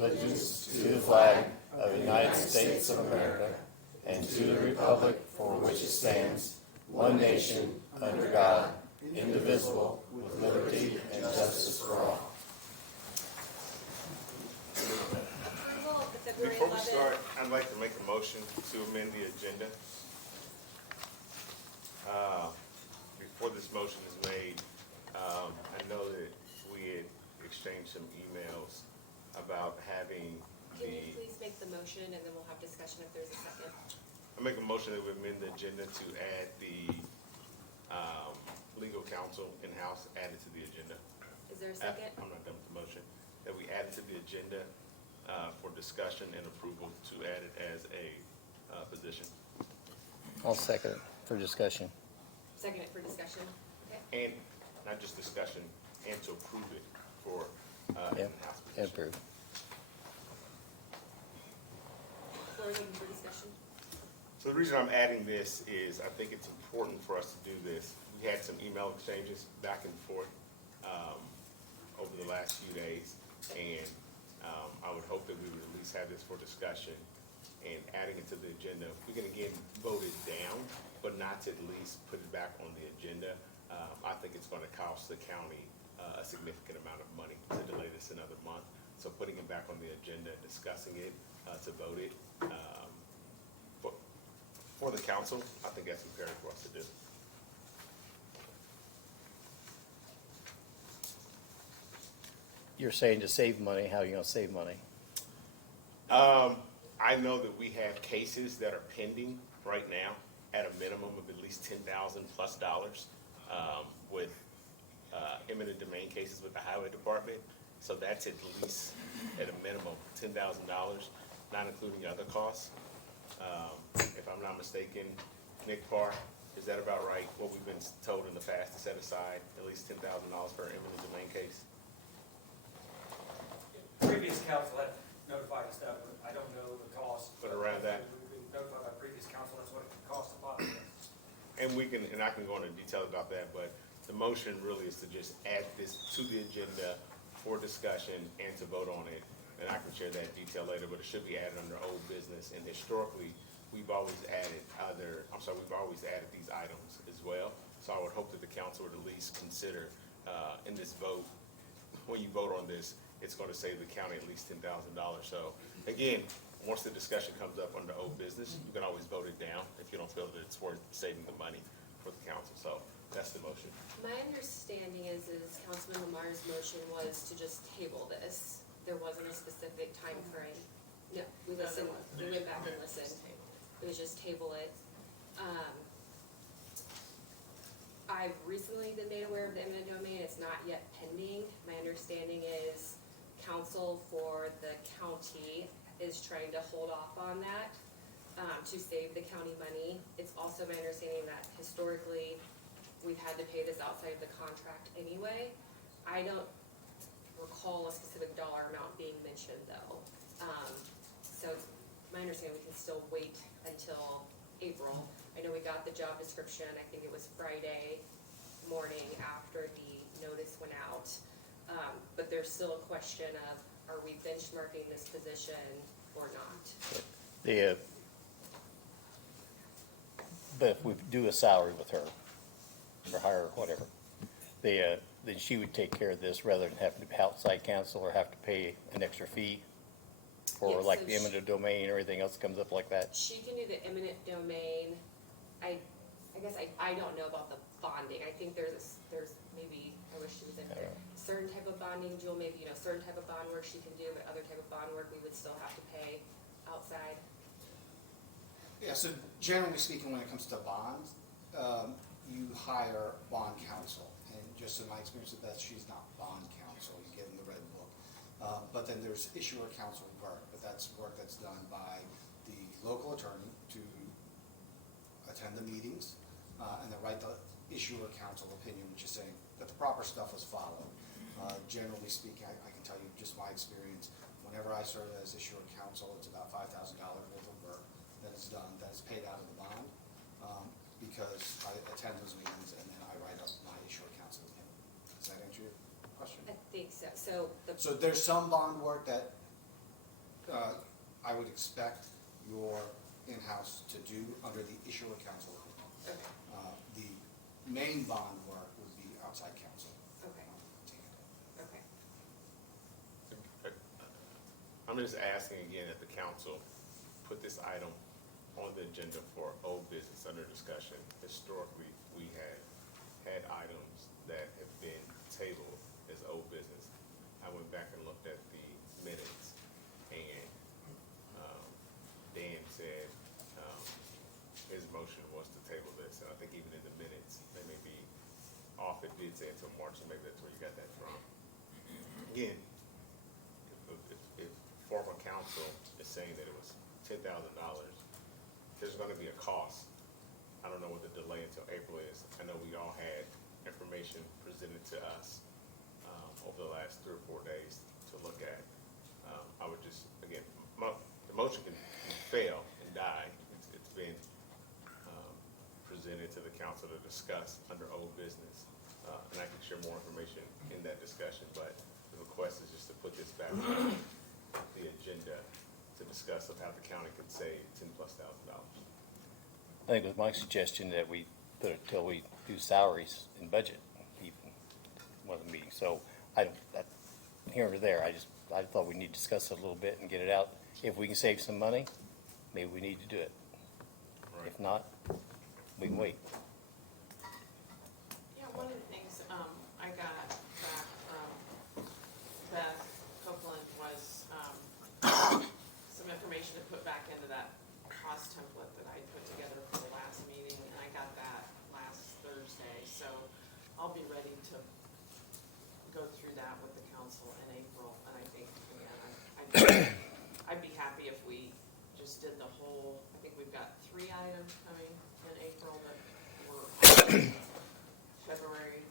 allegiance to the flag of the United States of America and to the republic for which it stands, one nation, under God, indivisible, with liberty and justice for all. Approval of the February Before we 11th. start, I'd like to make a motion to amend the agenda. Before this motion is made, I know that we had exchanged some emails about having Can you please make the motion and then we'll have discussion if there's a second? I make a motion that we amend the agenda to add the legal counsel in-house added to the agenda. Is there a second? I'm not done with the motion. That we add it to the agenda for discussion and approval to add it as a position. I'll second it for discussion. Second it for discussion? Okay. And not just discussion, and to approve it for Yep, in-house position. approved. Floor is open for discussion. So the reason I'm adding this is I think it's important for us to do this. We had some email exchanges back and forth over the last few days, and I would hope that we would at least have this for discussion and adding it to the agenda. We can again vote it down, but not to at least put it back on the agenda. I think it's going to cost the county a significant amount of money to delay this another month. So putting it back on the agenda, discussing it, to vote it, for the council, I think that's imperative for us to do. You're saying to save money, how are you gonna save money? I know that we have cases that are pending right now at a minimum of at least $10,000+ with eminent domain cases with the highway department. So that's at least at a minimum $10,000, not including other costs. If I'm not mistaken, Nick Parr, is that about right? What we've been told in the past to set aside at least $10,000 for an eminent domain case? Previous council had notified us that, but I don't know the cost. But around that. We've been notified by previous council, that's what it costs to file this. And we can, and I can go into detail about that, but the motion really is to just add this to the agenda for discussion and to vote on it. And I can share that detail later, but it should be added under old business. And historically, we've always added we've always added these items as well. So I would hope that the council would at least consider, in this vote, when you vote on this, it's going to save the county at least $10,000. So again, once the discussion comes up under old business, you can always vote it down if you don't feel that it's worth saving the money for the council. So that's the motion. My understanding is Councilman Lamar's motion was to just table this. There wasn't a specific time frame. No, we listened, we went back and listened. It was just table it. I've recently been made aware of the eminent domain. It's not yet pending. My understanding is council for the county is trying to hold off on that to save the county money. It's also my understanding that historically we've had to pay this outside of the contract anyway. I don't recall a specific dollar amount being mentioned though. So it's my understanding we can still wait until April. I know we got the job description, I think it was Friday morning after the notice went out. But there's still a question of, are we benchmarking this position or not? But if we do a salary with her, or hire, or whatever, then she would take care of this rather than having to pay outside counsel or have to pay an extra fee for Yes, like so the eminent domain or anything else that comes up like that. She can do the eminent domain. I guess I don't know about the bonding. I think there's maybe, I wish she was in there. Certain type of bonding, Jewel, maybe, certain type of bond work she can do, but other type of bond work we would still have to pay outside. Yeah, so generally speaking, when it comes to bonds, you hire bond counsel. And just in my experience with Beth, she's not bond counsel, you get in the red book. But then there's issuer counsel work, but that's work that's done by the local attorney to attend the meetings and then write the issuer counsel opinion, which is saying that the proper stuff was followed. Generally speaking, I can tell you just my experience, whenever I serve as issuer counsel, it's about $5,000 worth of work that is done, that is paid out of the bond, because I attend those meetings and then I write up my issuer counsel opinion. Does that answer your question? I think so. So there's some bond work that I would expect your in-house to do under the issuer counsel. Okay, The main bond work would be outside counsel. okay, okay. I'm just asking again that the council put this item on the agenda for old business under discussion. Historically, we have had items that have been tabled as old business. I went back and looked at the minutes, and Dan said his motion was to table this, and I think even in the minutes, they may be off. It did say until March, so maybe that's where you got that from. Again, if former council is saying that it was $10,000, there's gonna be a cost. I don't know what the delay until April is. I know we all had information presented to us over the last 3 or 4 days to look at. I would just, again, the motion can fail and die. It's been presented to the council to discuss under old business. And I can share more information in that discussion, but the request is just to put this back on the agenda to discuss of how the county could save $10,000+. I think it was my suggestion that we put it till we do salaries and budget, even one of the meetings. So here or there, I thought we need to discuss it a little bit and get it out. If we can save some money, maybe we need to do it. Right. If not, we can wait. Yeah, one of the things I got back from Beth Copeland was some information to put back into that cost template that I put together for the last meeting, and I got that last Thursday. So I'll be ready to go through that with the council in April. And I think, again, I'd be happy if we just did the whole, I think we've got 3 items coming in April that were on February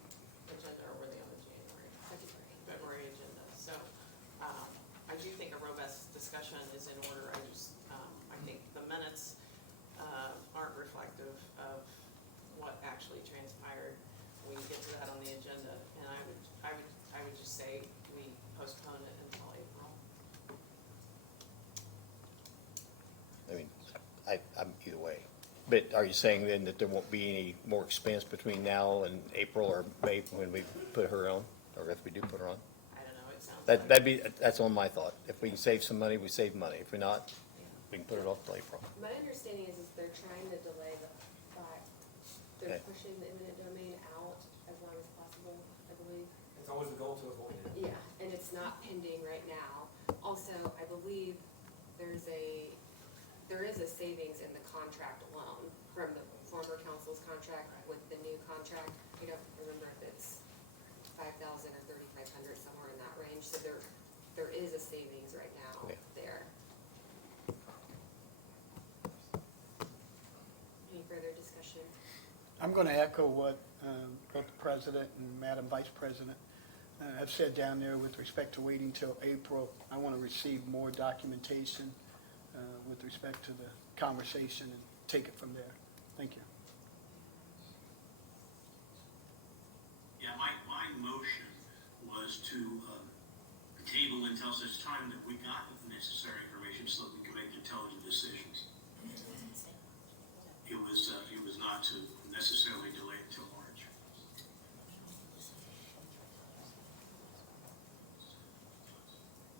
agenda, or were they on the January? February agenda. So I do think a robust discussion is in order. I think the minutes aren't reflective of what actually transpired. We get to that on the agenda, and I would just say we postpone it until April. I mean, I'm either way. But are you saying then that there won't be any more expense between now and April or May when we put her on? Or if we do put her on? I don't know, it sounds like. That's on my thought. If we can save some money, we save money. If we're not, we can put it off till April. My understanding is they're trying to delay they're Okay. pushing the eminent domain out as long as possible, I believe. It's always the goal to avoid it. Yeah, and it's not pending right now. Also, I believe there is a savings in the contract alone from the former council's contract with the new contract. I don't remember if it's 5,000 or 3,500, somewhere in that range. So there is a savings right now Okay. there. Any further discussion? I'm going to echo what both the President and Madam Vice President have said down there with respect to waiting till April. I want to receive more documentation with respect to the conversation and take it from there. Thank you. Yeah, my motion was to table until such time that we got the necessary information so that we can make intelligent decisions. It was not to necessarily delay it until March.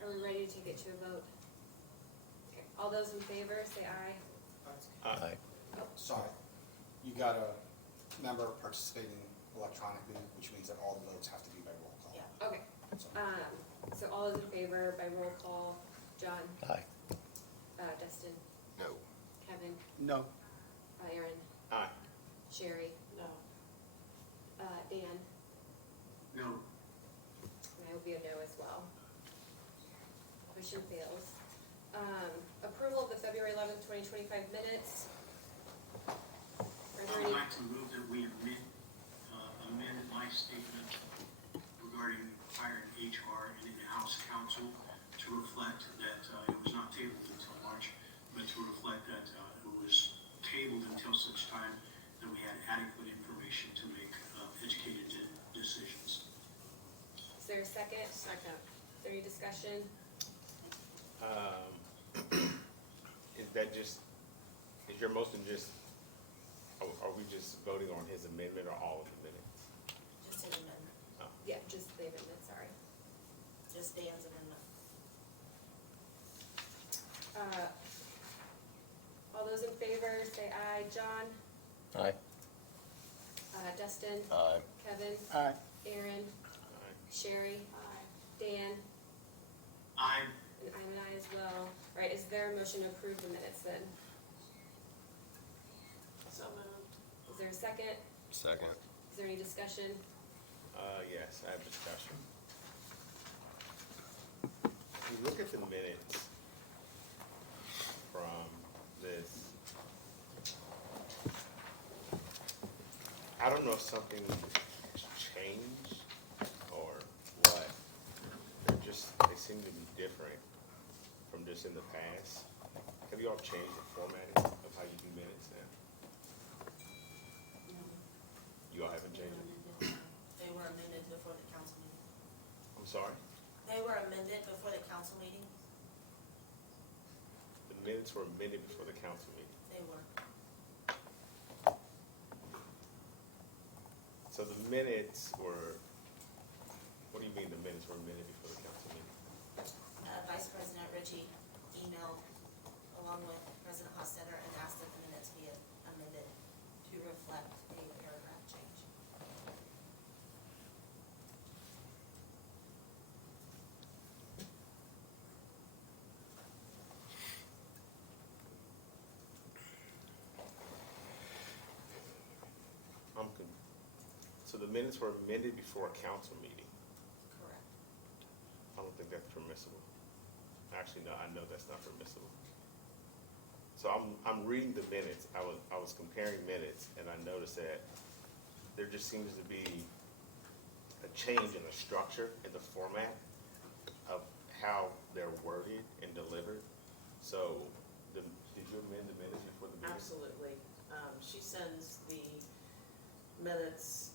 Are we ready to take it to a vote? Okay. All those in favor, say aye. Aye. Sorry, you got a member participating electronically, which means that all the votes have to be by roll call. Okay. So, So all those in favor by roll call, John, Aye. Dustin, No. Kevin, No. Aaron, Aye. Sherry, No. Dan, No, and I will be a no as well. Motion fails. Approval of the February 11th, 2025 minutes. Are I there would any, like to move that we amend my statement regarding hiring HR and in-house counsel to reflect that it was not tabled until March, but to reflect that it was tabled until such time that we had adequate information to make educated decisions. is there a second? Second. Is there any discussion? Is that just, is your motion just, are we just voting on his amendment or all of the minutes? Just an amendment, Yeah, just the amendment, sorry. just Dan's amendment. All those in favor, say aye. John? Aye. Dustin? Aye. Kevin? Aye. Aaron? Aye. Sherry? Dan? I, And I'm an aye as well. All right, is there a motion to approve the minutes then? So moved. Is there a second? Second. Is there any discussion? Yes, I have discussion. If you look at the minutes from this, I don't know if something changed or what. They seem to be different from just in the past. Have you all changed the formatting of how you do minutes now? You all haven't changed it? They were amended before the council meeting. I'm sorry? They were amended before the council meeting? The minutes were amended before the council meeting. They were. So the minutes were, what do you mean the minutes were amended before the council meeting? Vice President Ritchie emailed along with President Hostetter and asked that the minutes be amended to reflect a paragraph change. So the minutes were amended before a council meeting. Correct. I don't think that's permissible. Actually, no, I know that's not permissible. So I'm reading the minutes. I was comparing minutes, and I noticed that there just seems to be a change in the structure and the format of how they're worded and delivered. So, did you amend the minutes before the meeting? Absolutely. She sends the minutes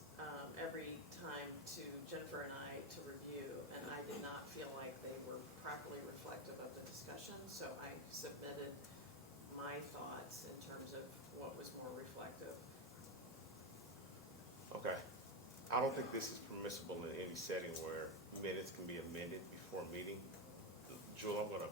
every time to Jennifer and I to review, and I did not feel like they were properly reflective of the discussion, so I submitted my thoughts in terms of what was more reflective. Okay. I don't think this is permissible in any setting where minutes can be amended before a meeting. Jewel, I'm gonna,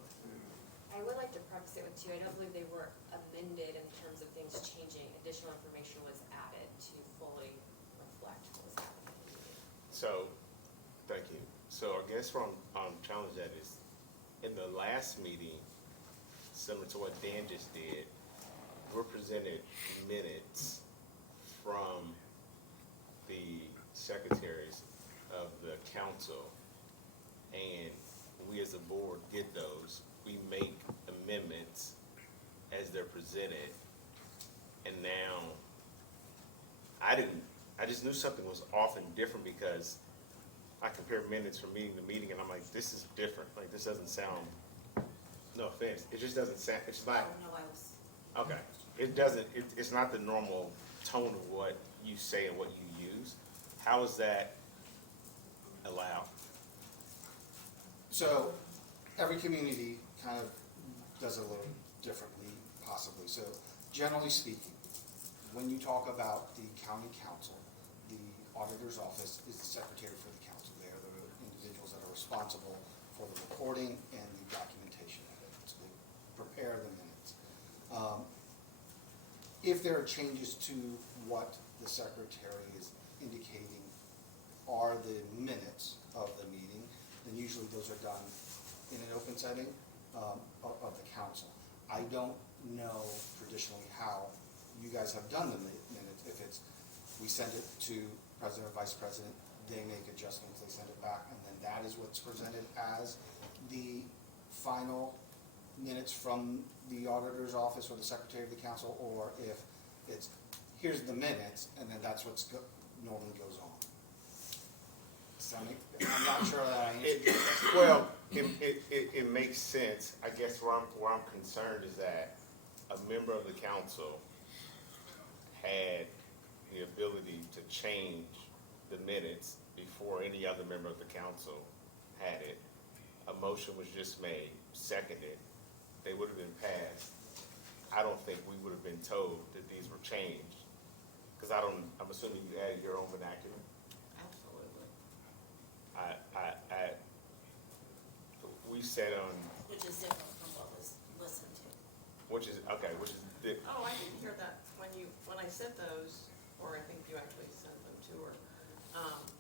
I would like to preface it with two, I don't believe they were amended in terms of things changing. Additional information was added to fully reflect what was happening in the meeting. so, thank you. So I guess where I'm challenged at is, in the last meeting, similar to what Dan just did, we're presented minutes from the secretaries of the council, and we as a board get those. We make amendments as they're presented, and now, I just knew something was off and different because I compare minutes from meeting to meeting, and I'm like, this is different, like, this doesn't sound, no offense, it just doesn't sound, it's Oh, not, no, I was, okay. It doesn't, it's not the normal tone of what you say and what you use. How is that allowed? So, every community kind of does it a little differently, possibly. So, generally speaking, when you talk about the county council, the auditor's office is the secretary for the council. They are the individuals that are responsible for the recording and the documentation of it. So they prepare the minutes. If there are changes to what the secretary is indicating are the minutes of the meeting, then usually those are done in an open setting of the council. I don't know traditionally how you guys have done the minutes. If it's, we send it to president or vice president, they make adjustments, they send it back, and then that is what's presented as the final minutes from the auditor's office or the secretary of the council, or if it's, here's the minutes, and then that's what's normally goes on. I'm not sure that I answered your question. Well, it makes sense. I guess where I'm concerned is that a member of the council had the ability to change the minutes before any other member of the council had it. A motion was just made, seconded. they would have been passed, I don't think we would have been told that these were changed. Because I'm assuming you added your own vernacular. Absolutely. We said on, Which is different from what was listened to. which is Oh, I didn't hear that when I said those, or I think you actually sent them to her.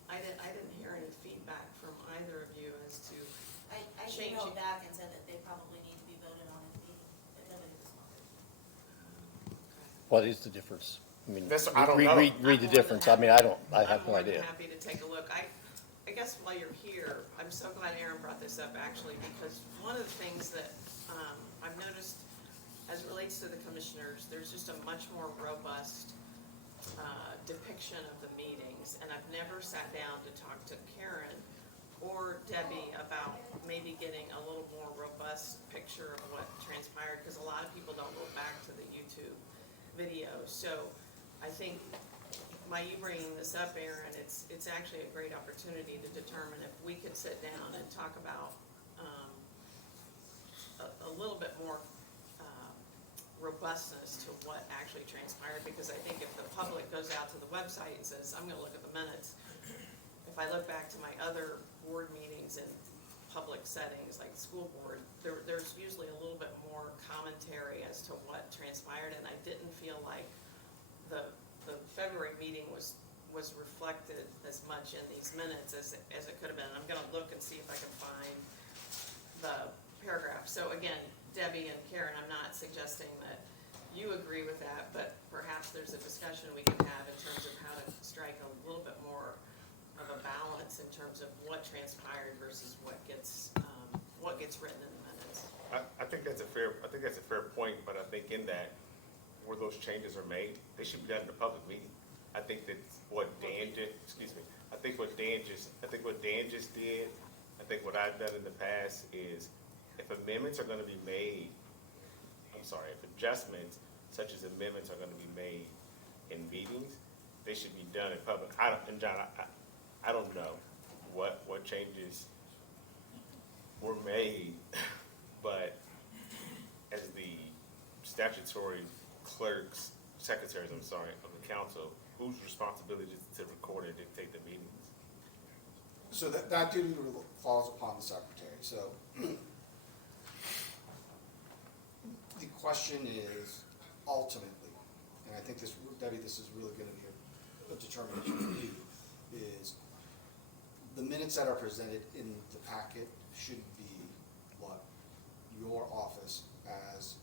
I didn't hear any feedback from either of you as to, I Changing. emailed back and said that they probably need to be voted on at the meeting, but nobody responded. What is the difference? I mean, I don't know. read the difference. I mean, I have no I'm more idea. than happy to take a look. I guess while you're here, I'm so glad Aaron brought this up actually, because one of the things that I've noticed as it relates to the commissioners, there's just a much more robust depiction of the meetings. And I've never sat down to talk to Karen or Debbie about maybe getting a little more robust picture of what transpired, because a lot of people don't go back to the YouTube video. So I think by you bringing this up, Aaron, it's actually a great opportunity to determine if we could sit down and talk about a little bit more robustness to what actually transpired, because I think if the public goes out to the website and says, I'm gonna look at the minutes, if I look back to my other board meetings in public settings, like the school board, there's usually a little bit more commentary as to what transpired, and I didn't feel like the February meeting was reflected as much in these minutes as it could have been. I'm gonna look and see if I can find the paragraph. So again, Debbie and Karen, I'm not suggesting that you agree with that, but perhaps there's a discussion we can have in terms of how to strike a little bit more of a balance in terms of what transpired versus what gets written in the minutes. I think that's a fair point, but I think in that, where those changes are made, they should be done in a public meeting. I think that what Dan did, I think what Dan just did, I think what I've done in the past is, if amendments are gonna be made, if adjustments such as amendments are gonna be made in meetings, they should be done in public. John, I don't know what changes were made, but as the statutory secretaries of the council, whose responsibility is to record and dictate the meetings? So that duty falls upon the secretary, so. The question is, ultimately, and I think this, Debbie, this is really gonna be a determination for you, is the minutes that are presented in the packet should be what your office as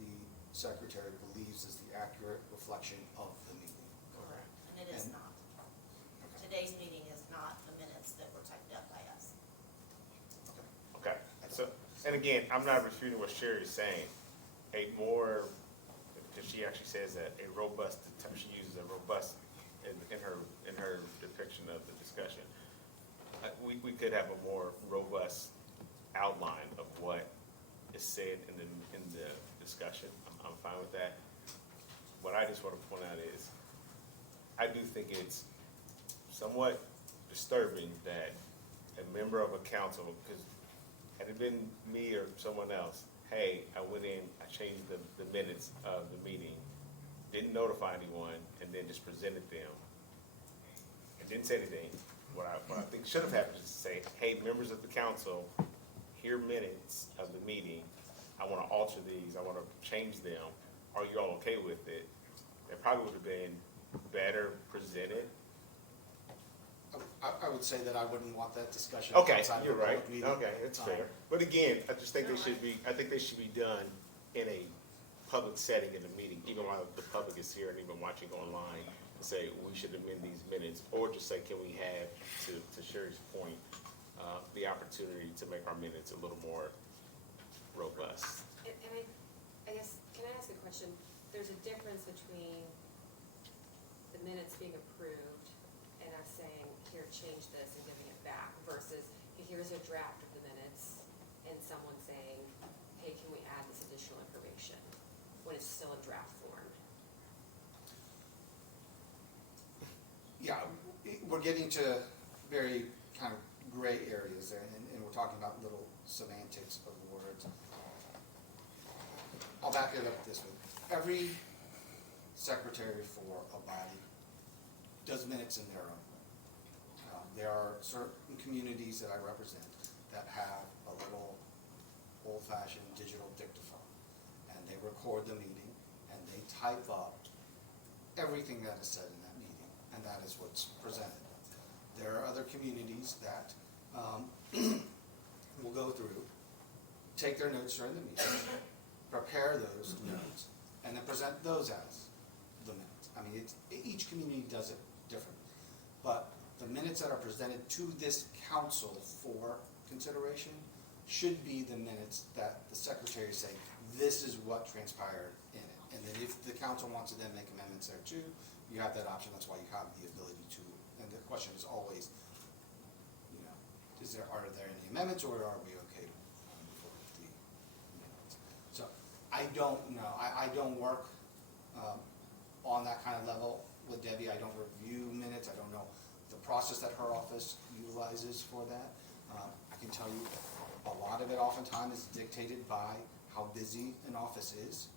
the secretary believes is the accurate reflection of the meeting. Correct. And it is And- not. Today's meeting is not the minutes that were typed up by us. Okay, so, and again, I'm not refuting what Sherry's saying. Because she actually says that she uses a robust in her depiction of the discussion. We could have a more robust outline of what is said in the discussion. I'm fine with that. What I just want to point out is, I do think it's somewhat disturbing that a member of a council, because had it been me or someone else, hey, I went in, I changed the minutes of the meeting, didn't notify anyone, and then just presented them, and didn't say anything. What I think should have happened is to say, hey, members of the council, here minutes of the meeting, I want to alter these, I want to change them, are you all okay with it? It probably would have been better presented. I would say that I wouldn't want that discussion. Okay, outside of you're a right. public meeting. Okay, it's fair. But again, I just think they should be done in a public setting in a meeting, even while the public is here and even watching online, and say, we should amend these minutes, or just say, can we have, to Sherry's point, the opportunity to make our minutes a little more robust. And I guess, can I ask a question? There's a difference between the minutes being approved and us saying, here, change this and giving it back, versus here's a draft of the minutes and someone saying, hey, can we add this additional information when it's still in draft form? Yeah, we're getting to very kind of gray areas there, and we're talking about little semantics of words. I'll back it up this way. Every secretary for a body does minutes in their own. There are certain communities that I represent that have a little old-fashioned digital dictaphone, and they record the meeting, and they type up everything that is said in that meeting, and that is what's presented. There are other communities that will go through, take their notes during the meeting, prepare those notes, and then present those as the minutes. I mean, each community does it differently. But the minutes that are presented to this council for consideration should be the minutes that the secretary say, this is what transpired in it. And then if the council wants to then make amendments there too, you have that option. That's why you have the ability to. And the question is always, you know, are there any amendments, or are we okay for the amendments? So I don't know. I don't work on that kind of level with Debbie. I don't review minutes. I don't know the process that her office utilizes for that. I can tell you a lot of it oftentimes is dictated by how busy an office is.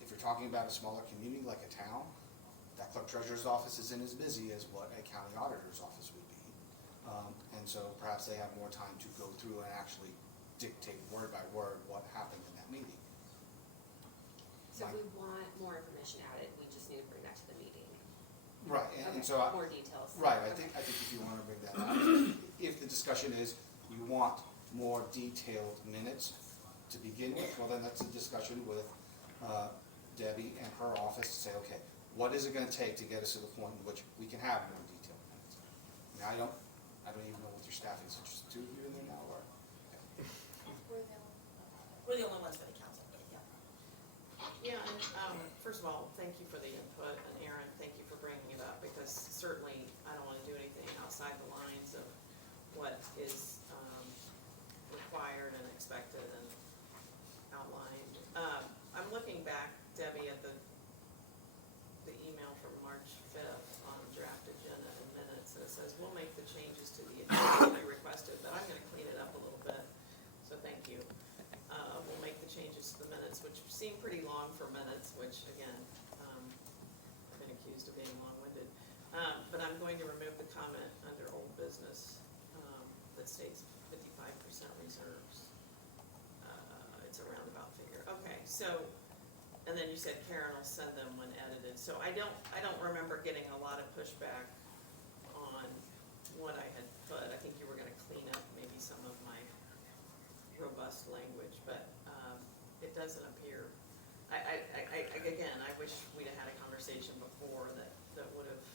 If you're talking about a smaller community like a town, that clerk treasurer's office isn't as busy as what a county auditor's office would be. And so perhaps they have more time to go through and actually dictate word by word what happened in that meeting. So if we want more information added, we just need to bring that to the meeting. Right, and Okay, so more details. right, I Okay. think if you want to bring that up, if the discussion is you want more detailed minutes to begin with, well then that's a discussion with Debbie and her office to say, okay, what is it going to take to get us to the point in which we can have more detailed minutes? Now, I don't even know what your staffing is. Just two of you in there now, or? We're the only ones for the council, yeah. Yeah, and, first of all, thank you for the input, and Aaron, thank you for bringing it up, because certainly I don't wanna do anything outside the lines of what is, required and expected and outlined. I'm looking back, Debbie, at the email from March 5th on draft agenda and minutes, and it says, we'll make the changes to the agenda that I requested, but I'm gonna clean it up a little bit, so thank you. We'll make the changes to the minutes, which seem pretty long for minutes, which again, I've been accused of being long-winded. But I'm going to remove the comment under old business, that states 55% reserves. It's a roundabout figure. Okay, so, and then you said Karen will send them when edited. So I don't remember getting a lot of pushback on what I had put. I think you were gonna clean up maybe some of my robust language, but it doesn't appear. Again, I wish we'd have had a conversation before that would have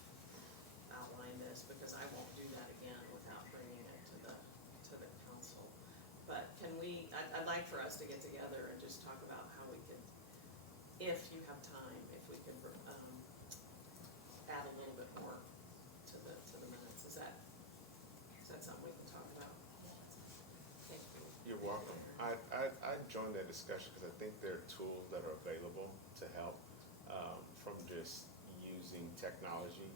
outlined this, because I won't do that again without bringing it to the council. But can we? I'd like for us to get together and just talk about how we could, if you have time, if we could add a little bit more to the minutes. Is that something we can talk about? Thank you. You're welcome. I joined that discussion because I think there are tools that are available to help from just using technology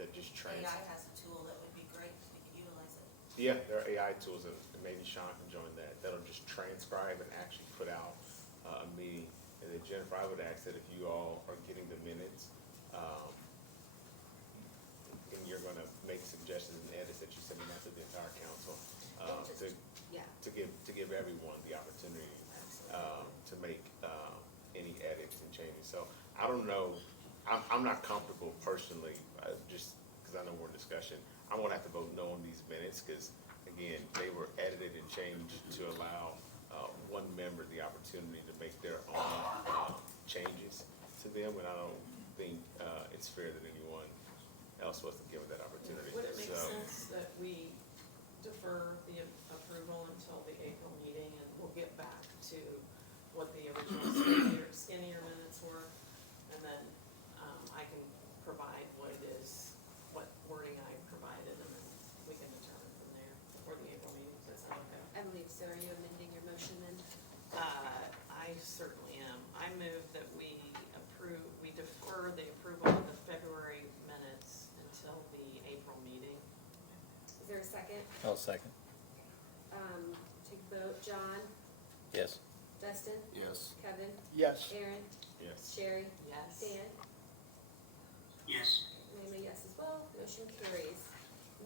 that just AI has a tool that would be great, if we could utilize it. Yeah, there are AI tools, and maybe Sean can join that, that'll just transcribe and actually put out a meeting. And then Jennifer, I would ask that if you all are getting the minutes, and you're gonna make suggestions and edits that you send them out to the entire council, Yeah. to give everyone the opportunity to make any edits and changes. So I don't know, I'm not comfortable personally, just because I know we're in discussion. I'm gonna have to vote no on these minutes because, again, they were edited and changed to allow one member the opportunity to make their own changes to them, and I don't think it's fair that anyone else wasn't given that opportunity. Would it make So, sense that we defer the approval until the April meeting, and we'll get back to what the original skinnier minutes were? And then I can provide what it is, what wording I provided, and then we can determine from there before the April meeting. Does that sound okay? I believe so. Are you amending your motion then? I certainly am. I move that we defer the approval of the February minutes until the April meeting. Is there a second? I'll second. Take a vote. John? Yes. Dustin, Yes. Kevin, Yes. Aaron, Yes. Sherry, Yes. Dan, Yes. and I'm a yes as well, motion carries.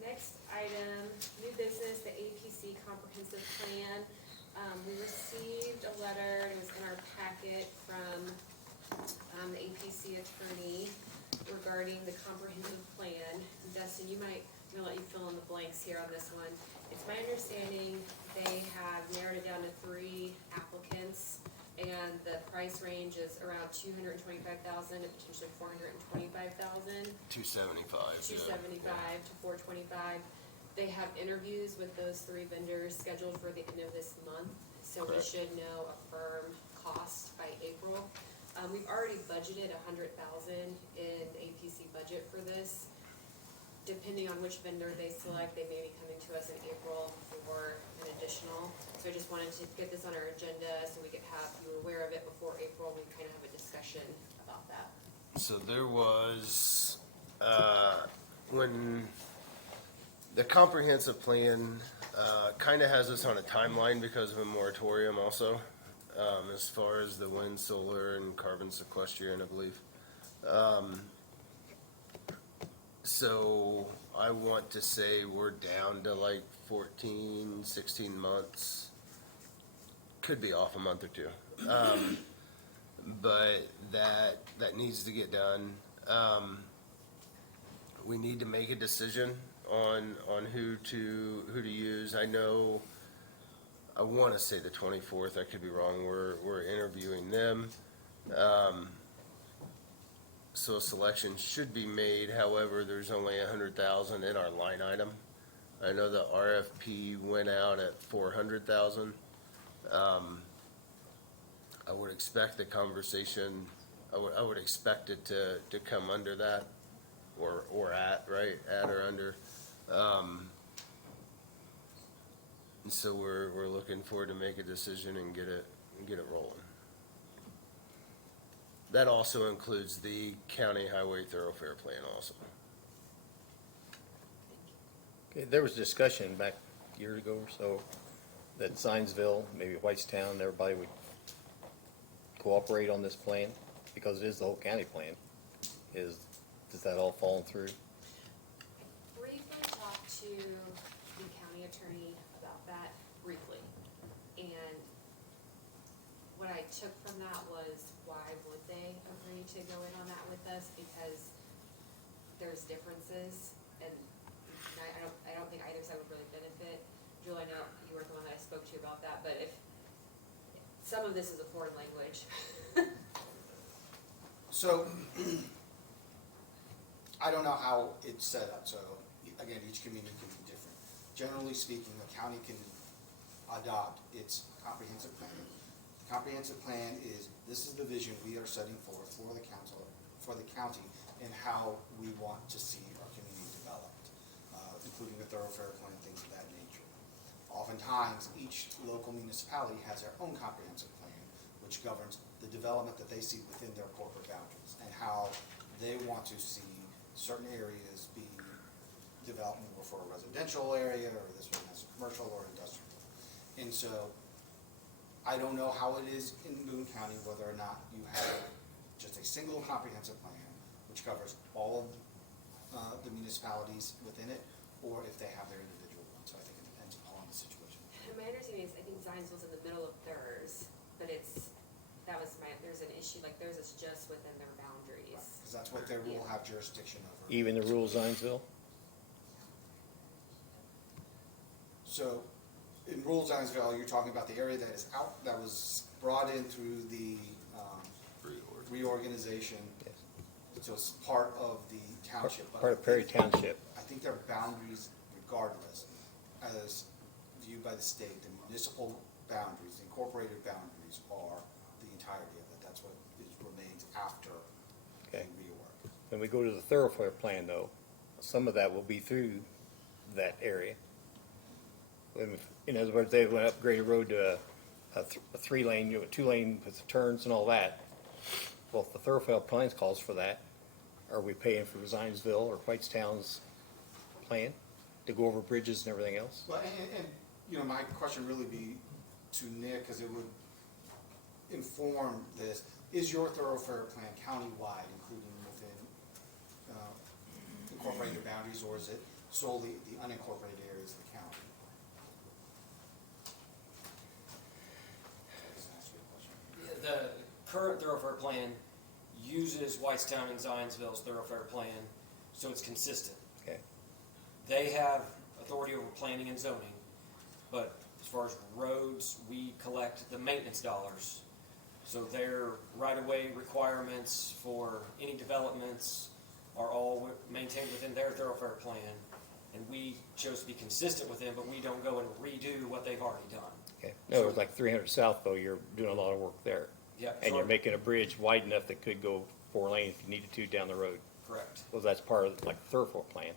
Next item, new business, the APC comprehensive plan. We received a letter, and it was in our packet from, the APC attorney regarding the comprehensive plan. Dustin, I'm gonna let you fill in the blanks here on this one. It's my understanding they have narrowed it down to 3 applicants, and the price range is around $225,000 to potentially $425,000. 275. 275 to 425. They have interviews with those 3 vendors scheduled for the end of this month, so we Correct. should know a firm cost by April. We've already budgeted $100,000 in APC budget for this. Depending on which vendor they select, they may be coming to us in April for an additional. So I just wanted to get this on our agenda so we could have you aware of it before April. We kind of have a discussion about that. So there was, when the comprehensive plan, kind of has us on a timeline because of a moratorium also, as far as the wind, solar, and carbon sequestration, I believe. So I want to say we're down to like 14, 16 months. Could be off a month or 2. But that needs to get done. We need to make a decision on who to use. I know, I want to say the 24th. I could be wrong. We're interviewing them. So a selection should be made. However, there's only 100,000 in our line item. I know the RFP went out at 400,000. I would expect the conversation, I would expect it to come under that, or at, right, at or under. And so we're looking forward to make a decision and get it rolling. That also includes the county highway thoroughfare plan also. Okay, there was discussion back a year ago or so that Zionsville, maybe Whitestown, everybody would cooperate on this plan because it is the whole county plan. Does that all fallen through? Briefly talked to the county attorney about that briefly, and what I took from that was, why would they agree to go in on that with us? Because there's differences, and I don't think either side would really benefit. Julie, I know you were the one that I spoke to about that, but if, some of this is a foreign language. So, I don't know how it's set up, so again, each community can be different. Generally speaking, the county can adopt its comprehensive plan. The comprehensive plan is, this is the vision we are setting forth for the council, for the county, and how we want to see our community developed, including the thoroughfare plan, things of that nature. Oftentimes, each local municipality has their own comprehensive plan, which governs the development that they see within their corporate boundaries and how they want to see certain areas be developed more for a residential area, or this one has a commercial or industrial. And so, I don't know how it is in Boone County, whether or not you have just a single comprehensive plan, which covers all of the municipalities within it, or if they have their individual ones. So I think it depends upon the situation. And my understanding is, I think Zionsville's in the middle of theirs, but there's an issue, like theirs is just within their boundaries. Because that's what they will have jurisdiction over. Even the rural Zionsville? So, in rural Zionsville, you're talking about the area that is out, that was brought in through the reorganization. Yes. So it's part of the township. but Part of Perry Township. I think their boundaries, regardless, as viewed by the state, the municipal boundaries, the incorporated boundaries are the entirety of it. That's what remains after the Okay. reorg. When we go to the thoroughfare plan though, some of that will be through that area. In other words, they want to upgrade a road to a 3-lane, 2-lane with turns and all that. Well, if the thoroughfare plan calls for that, are we paying for Zionsville or Whitestown's plan to go over bridges and everything else? Well, and my question really be to Nick, because it would inform this, is your thoroughfare plan countywide, including within incorporated boundaries, or is it solely the unincorporated areas of the county? Does that answer your question? The current thoroughfare plan uses Whitestown and Zionsville's thoroughfare plan, so it's consistent. Okay. They have authority over planning and zoning, but as far as roads, we collect the maintenance dollars. So their right-of-way requirements for any developments are all maintained within their thoroughfare plan. And we chose to be consistent with them, but we don't go and redo what they've already done. Okay. No, it's like 300 South though, you're doing a lot of work there. Yep. And so- you're making a bridge wide enough that could go 4 lane if you needed to down the road. Correct. Well, that's part of like the thoroughfare plan.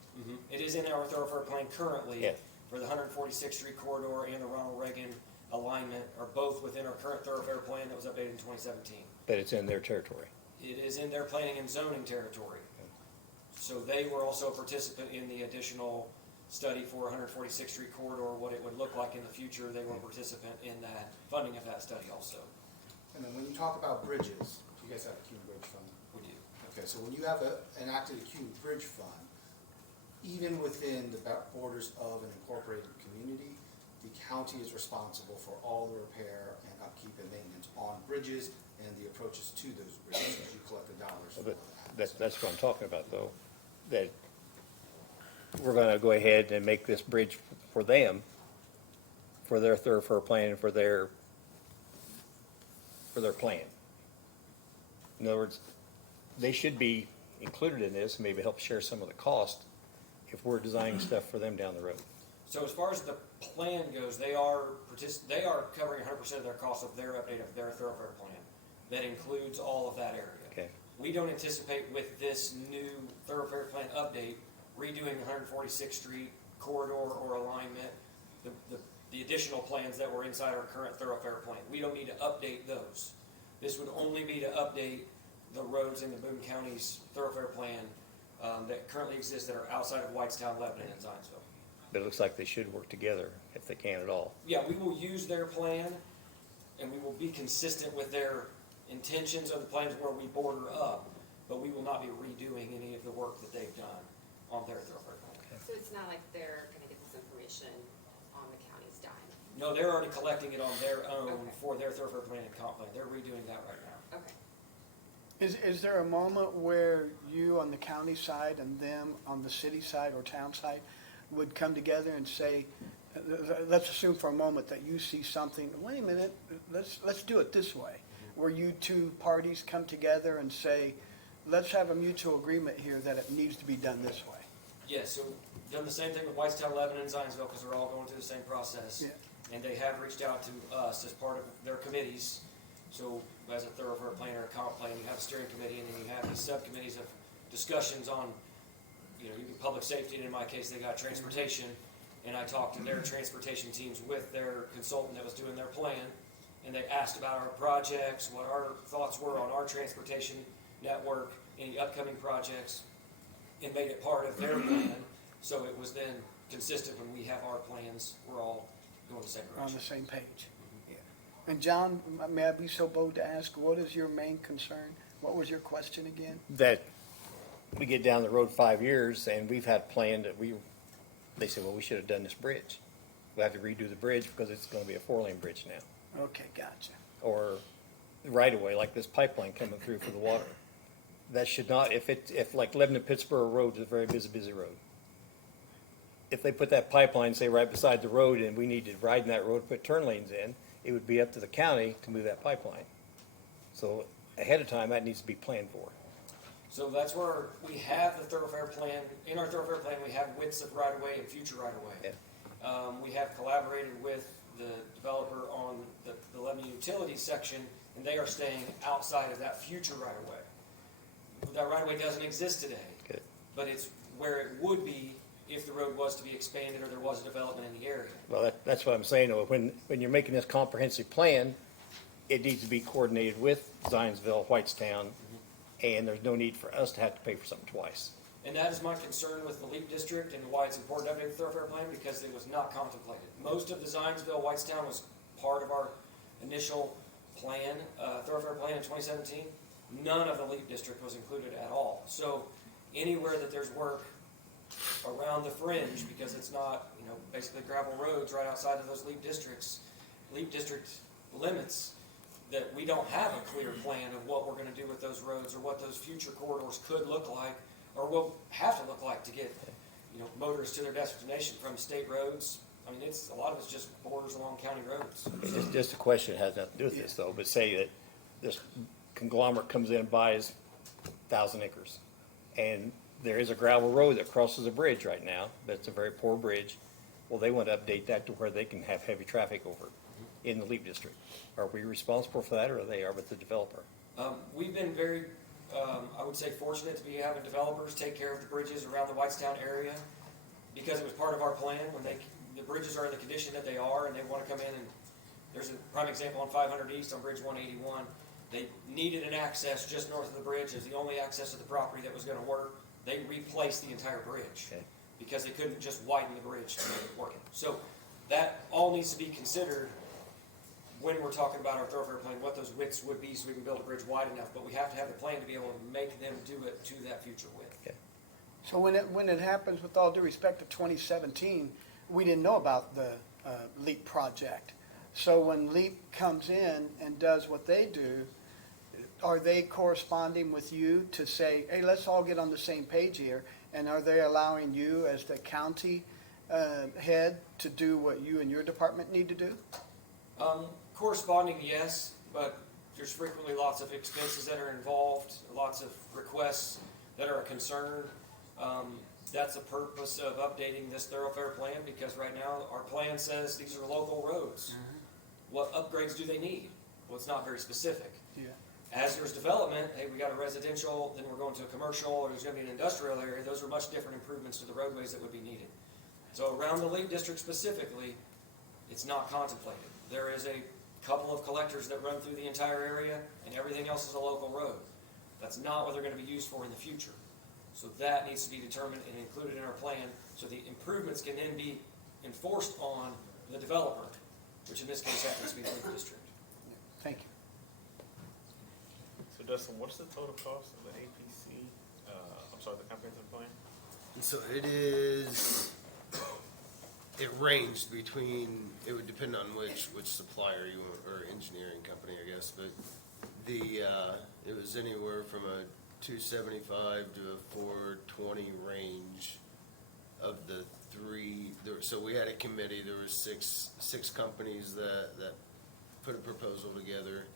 It is in our thoroughfare plan currently. Yes. For the 146th Street corridor and the Ronald Reagan alignment are both within our current thoroughfare plan that was updated in 2017. But it's in their territory. It is in their planning and zoning territory. So they were also a participant in the additional study for 146th Street corridor, what it would look like in the future. They were a participant in that funding of that study also. And then when you talk about bridges, you guys have a Cuban Bridge Fund? We do. Okay, so when you have enacted a Cuban Bridge Fund, even within the borders of an incorporated community, the county is responsible for all the repair and upkeep and maintenance on bridges and the approaches to those bridges, because you collect the dollars for But that. that's what I'm talking about though, that we're gonna go ahead and make this bridge for them, for their thoroughfare plan and for their plan. In other words, they should be included in this, maybe help share some of the cost if we're designing stuff for them down the road. So as far as the plan goes, they are covering 100% of their cost of their update of their thoroughfare plan. That includes all of that area. Okay. We don't anticipate with this new thoroughfare plan update redoing the 146th Street corridor or alignment, the additional plans that were inside our current thoroughfare plan. We don't need to update those. This would only be to update the roads in the Boone County's thoroughfare plan that currently exist that are outside of Whitestown, Lebanon, and Zionsville. But it looks like they should work together if they can at all. Yeah, we will use their plan, and we will be consistent with their intentions of the plans where we border up, but we will not be redoing any of the work that they've done on their thoroughfare plan. So it's not like they're gonna get this information on the county's dime? No, they're already collecting it on their own Okay. for their thoroughfare plan and comp plan. They're redoing that right now. Okay. Is there a moment where you on the county side and them on the city side or town side would come together and say, let's assume for a moment that you see something, wait a minute, let's do it this way, where you two parties come together and say, let's have a mutual agreement here that it needs to be done this way? Yes, so done the same thing with Whitestown, Lebanon, and Zionsville, because they're all going through the same process. Yeah. And they have reached out to us as part of their committees. So as a thoroughfare plan or a comp plan, you have a steering committee, and then you have these subcommittees of discussions on, you know, you can public safety, and in my case, they got transportation. And I talked to their transportation teams with their consultant that was doing their plan, and they asked about our projects, what our thoughts were on our transportation network, any upcoming projects, and made it part of their plan. So it was then consistent when we have our plans, we're all going the same On direction. the same page? Yeah. And John, may I be so bold to ask, what is your main concern? What was your question again? That we get down the road 5 years and we've had planned that they say, well, we should have done this bridge. We have to redo the bridge because it's gonna be a 4-lane bridge now. Okay, gotcha. Or right away, like this pipeline coming through for the water. That should not, if like Lebanon Pittsburgh Road is a very busy road. If they put that pipeline, say, right beside the road and we need to ride in that road, put turn lanes in, it would be up to the county to move that pipeline. So ahead of time, that needs to be planned for. So that's where we have the thoroughfare plan. In our thoroughfare plan, we have widths of right-of-way and future right-of-way. Yeah. We have collaborated with the developer on the Lebanon Utilities section, and they are staying outside of that future right-of-way. That right-of-way doesn't exist today, Good. but it's where it would be if the road was to be expanded or there was a development in the area. Well, that's what I'm saying, though. When you're making this comprehensive plan, it needs to be coordinated with Zionsville, Whitestown, and there's no need for us to have to pay for something twice. And that is my concern with the LEAP district and why it's important to update the thoroughfare plan, because it was not contemplated. Most of the Zionsville, Whitestown was part of our initial plan, thoroughfare plan in 2017, none of the LEAP district was included at all. So anywhere that there's work around the fringe, because it's not, basically gravel roads right outside of those LEAP districts, LEAP district limits, that we don't have a clear plan of what we're gonna do with those roads, or what those future corridors could look like, or will have to look like to get, motorists to their destination from state roads. I mean, a lot of it's just borders along county roads. Just a question, it has nothing to do with this though, but say that this conglomerate comes in and buys 1,000 acres. And there is a gravel road that crosses a bridge right now, but it's a very poor bridge. Well, they want to update that to where they can have heavy traffic over in the LEAP district. Are we responsible for that, or are they with the developer? We've been very, I would say, fortunate to be having developers take care of the bridges around the Whitestown area, because it was part of our plan. When the bridges are in the condition that they are, and they want to come in, and there's a prime example on 500 East on Bridge 181. They needed an access just north of the bridge as the only access to the property that was going to work. They replaced the entire bridge because they couldn't just widen the bridge to make it work. So that all needs to be considered when we're talking about our thoroughfare plan, what those widths would be so we can build a bridge wide enough. But we have to have the plan to be able to make them do it to that future width. Okay. So when it happens, with all due respect to 2017, we didn't know about the LEAP project. So when LEAP comes in and does what they do, are they corresponding with you to say, hey, let's all get on the same page here? And are they allowing you as the county head to do what you and your department need to do? Corresponding, yes, but there's frequently lots of expenses that are involved, lots of requests that are a concern. That's the purpose of updating this thoroughfare plan, because right now our plan says these are local roads. What upgrades do they need? Well, it's not very specific. Yeah. As there's development, hey, we got a residential, then we're going to a commercial, or there's gonna be an industrial area, those are much different improvements to the roadways that would be needed. So around the LEAP district specifically, it's not contemplated. There is a couple of collectors that run through the entire area, and everything else is a local road. That's not what they're gonna be used for in the future. So that needs to be determined and included in our plan, so the improvements can then be enforced on the developer, which in this case happens to be the LEAP district. Thank you. So Dustin, what's the total cost of the APC, I'm sorry, the comprehensive plan? So it ranged between, it would depend on which supplier you want, or engineering company, I guess, but it was anywhere from a 275 to a 420 range of the three. So we had a committee, there were six companies that put a proposal together.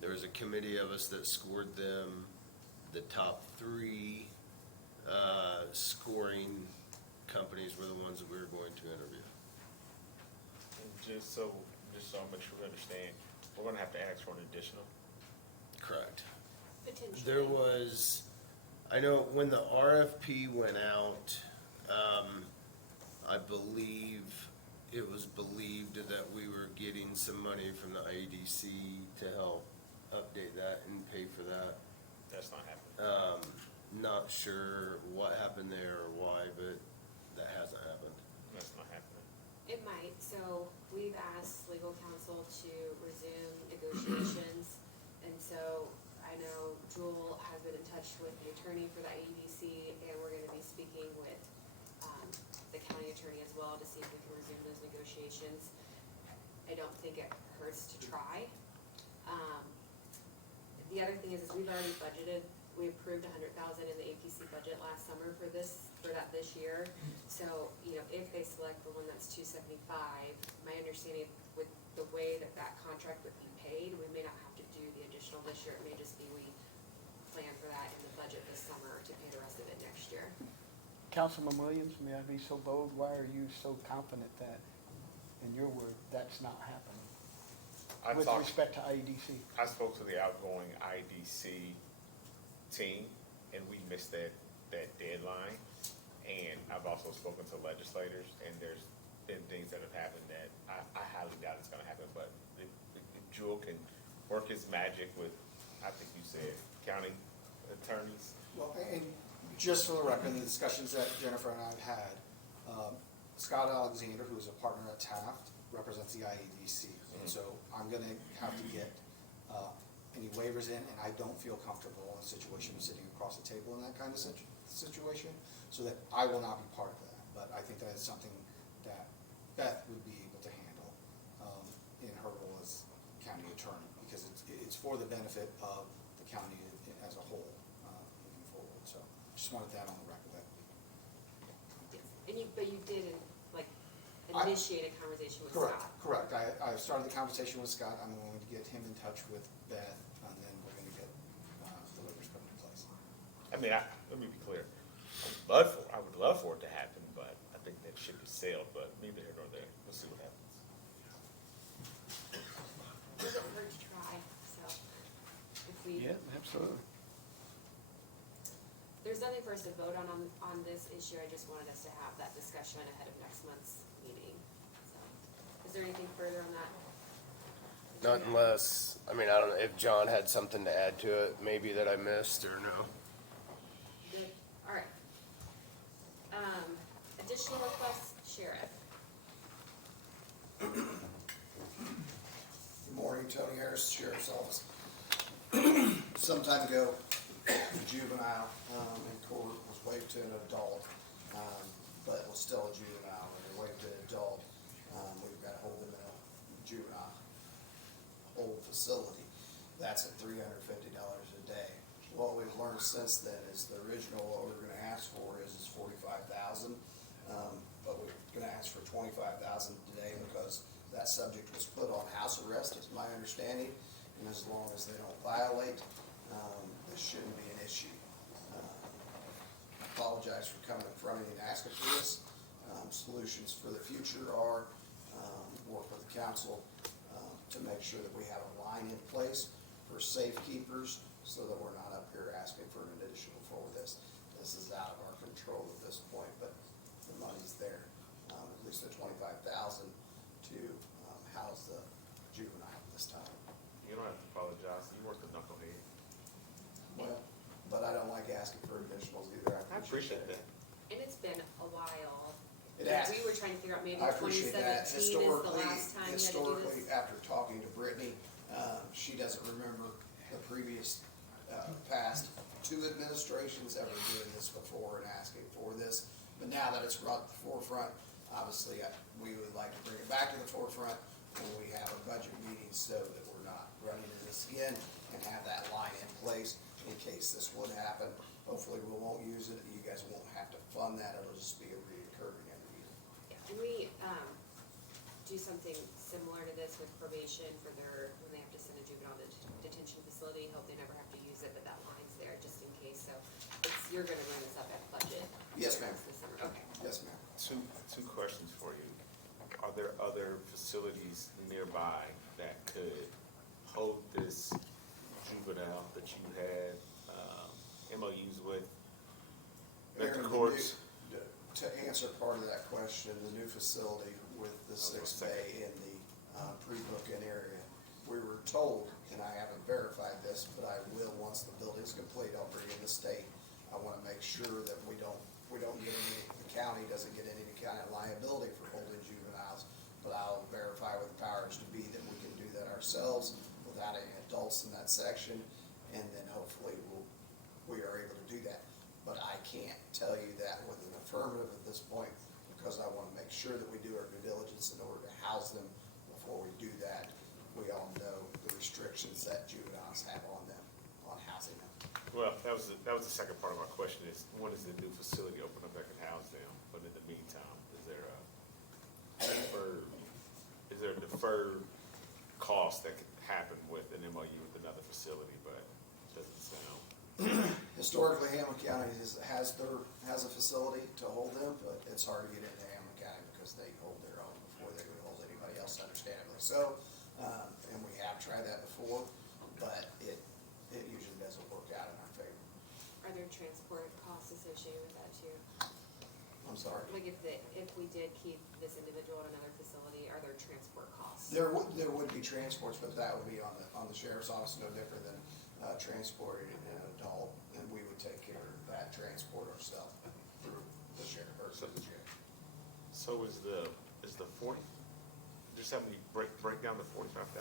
There was a committee of us that scored them. The top three scoring companies were the ones that we were going to interview. And just so I make sure we understand, we're gonna have to ask for an additional. Correct. Potentially. There was, I know when the RFP went out, I believe it was believed that we were getting some money from the IEDC to help update that and pay for that. That's not happening. Not sure what happened there or why, but that hasn't happened. That's not happening. It might. So we've asked legal counsel to resume negotiations. And so I know Jewel has been in touch with the attorney for the IEDC, and we're gonna be speaking with the county attorney as well to see if we can resume those negotiations. I don't think it hurts to try. The other thing is we've already budgeted, we approved $100,000 in the APC budget last summer for this year. So, if they select the one that's 275, my understanding with the way that contract would be paid, we may not have to do the additional this year. It may just be we plan for that in the budget this summer to pay the rest of it next year. Councilman Williams, may I be so bold? Why are you so confident that, in your word, that's not happening? With respect to IEDC? I spoke to the outgoing IDC team, and we missed that deadline. And I've also spoken to legislators, and there's been things that have happened that I highly doubt it's gonna happen. But if Jewel can work his magic with, I think you said, county attorneys. Well, and just for the record, the discussions that Jennifer and I have had, Scott Alexander, who is a partner at Taft, represents the IEDC. And so I'm gonna have to get any waivers in, and I don't feel comfortable in a situation of sitting across the table in that kind of situation, so that I will not be part of that. But I think that is something that Beth would be able to handle in her role as county attorney, because it's for the benefit of the county as a whole moving forward. So just wanted that on the record. But you did, like, I- initiate a conversation with Correct, Scott. correct. I started the conversation with Scott. I'm going to get him in touch with Beth, and then we're going to get the waivers put into place. I mean, let me be clear. I would love for it to happen, but I think that ship has sailed, but neither here nor there. We'll see what happens. Doesn't hurt to try, so if we. Yeah, absolutely. There's nothing for us to vote on this issue, I just wanted us to have that discussion ahead of next month's meeting. So, is there anything further on that? Not unless, I mean, I don't know if John had something to add to it, maybe that I missed or no. Good, all right. Additional requests, Sheriff. Good morning, Tony Harris, Sheriff's Office. Some time ago, a juvenile in court was waived to an adult, but was still a juvenile. When they waived to an adult, we've got to hold them in a juvenile hold facility. That's at $350 a day. What we've learned since then is the original, what we're gonna ask for is $45,000. But we're gonna ask for $25,000 today because that subject was put on house arrest, is my understanding. And as long as they don't violate, this shouldn't be an issue. I apologize for coming in front of you and asking for this. Solutions for the future are work with the council to make sure that we have a line in place for safekeepers so that we're not up here asking for an additional for this. This is out of our control at this point, but the money's there. At least the $25,000 to house the juvenile this time. You don't have to apologize. You worked the knucklehead. Well, but I don't like asking for additionals either. I appreciate that. And it's been a while. It has. We were trying to figure out maybe I twenty appreciate that. seventeen is the last time you had to do Historically, this. after talking to Brittany, she doesn't remember the previous, past two administrations ever doing this before and asking for this. But now that it's brought to the forefront, obviously, we would like to bring it back to the forefront when we have a budget meeting so that we're not running into this again and have that line in place in case this would happen. Hopefully, we won't use it. You guys won't have to fund that. It'll just be a reoccurring every year. Can we, do something similar to this with probation for when they have to send a juvenile to detention facility? Hope they never have to use it, but that line's there just in case, so you're gonna bring this up at budget. Yes, ma'am. This summer, okay. Yes, ma'am. Two questions for you. Are there other facilities nearby that could hold this juvenile that you had MOUs with? Met the Aaron, courts? to answer part of that question, the new facility with the 6 bay in the pre-book-in area, we were told, and I haven't verified this, but I will once the building's complete, I'll bring in the state. I wanna make sure that we don't get any, the county doesn't get any kind of liability for holding juveniles, but I'll verify with the powers to be that we can do that ourselves without any adults in that section, and then hopefully we are able to do that. But I can't tell you that with an affirmative at this point, because I wanna make sure that we do our due diligence in order to house them. Before we do that, we all know the restrictions that juveniles have on them, on housing them. Well, that was the second part of my question is, when does the new facility open up that can house them? But in the meantime, is there a deferred cost that could happen with an MOU with another facility, but it doesn't sound. Historically, Hamilton County has a facility to hold them, but it's hard to get into Hamilton County because they hold their own before they would hold anybody else, understandably so. And we have tried that before, but it usually doesn't work out in our favor. Are there transport costs associated with that too? I'm sorry. Like if we did keep this individual at another facility, are there transport costs? There would be transports, but that would be on the sheriff's office, no different than transporting an adult, and we would take care of that transport ourselves through the sheriff or through the jail. So is the 40, just have me break down the 45,000?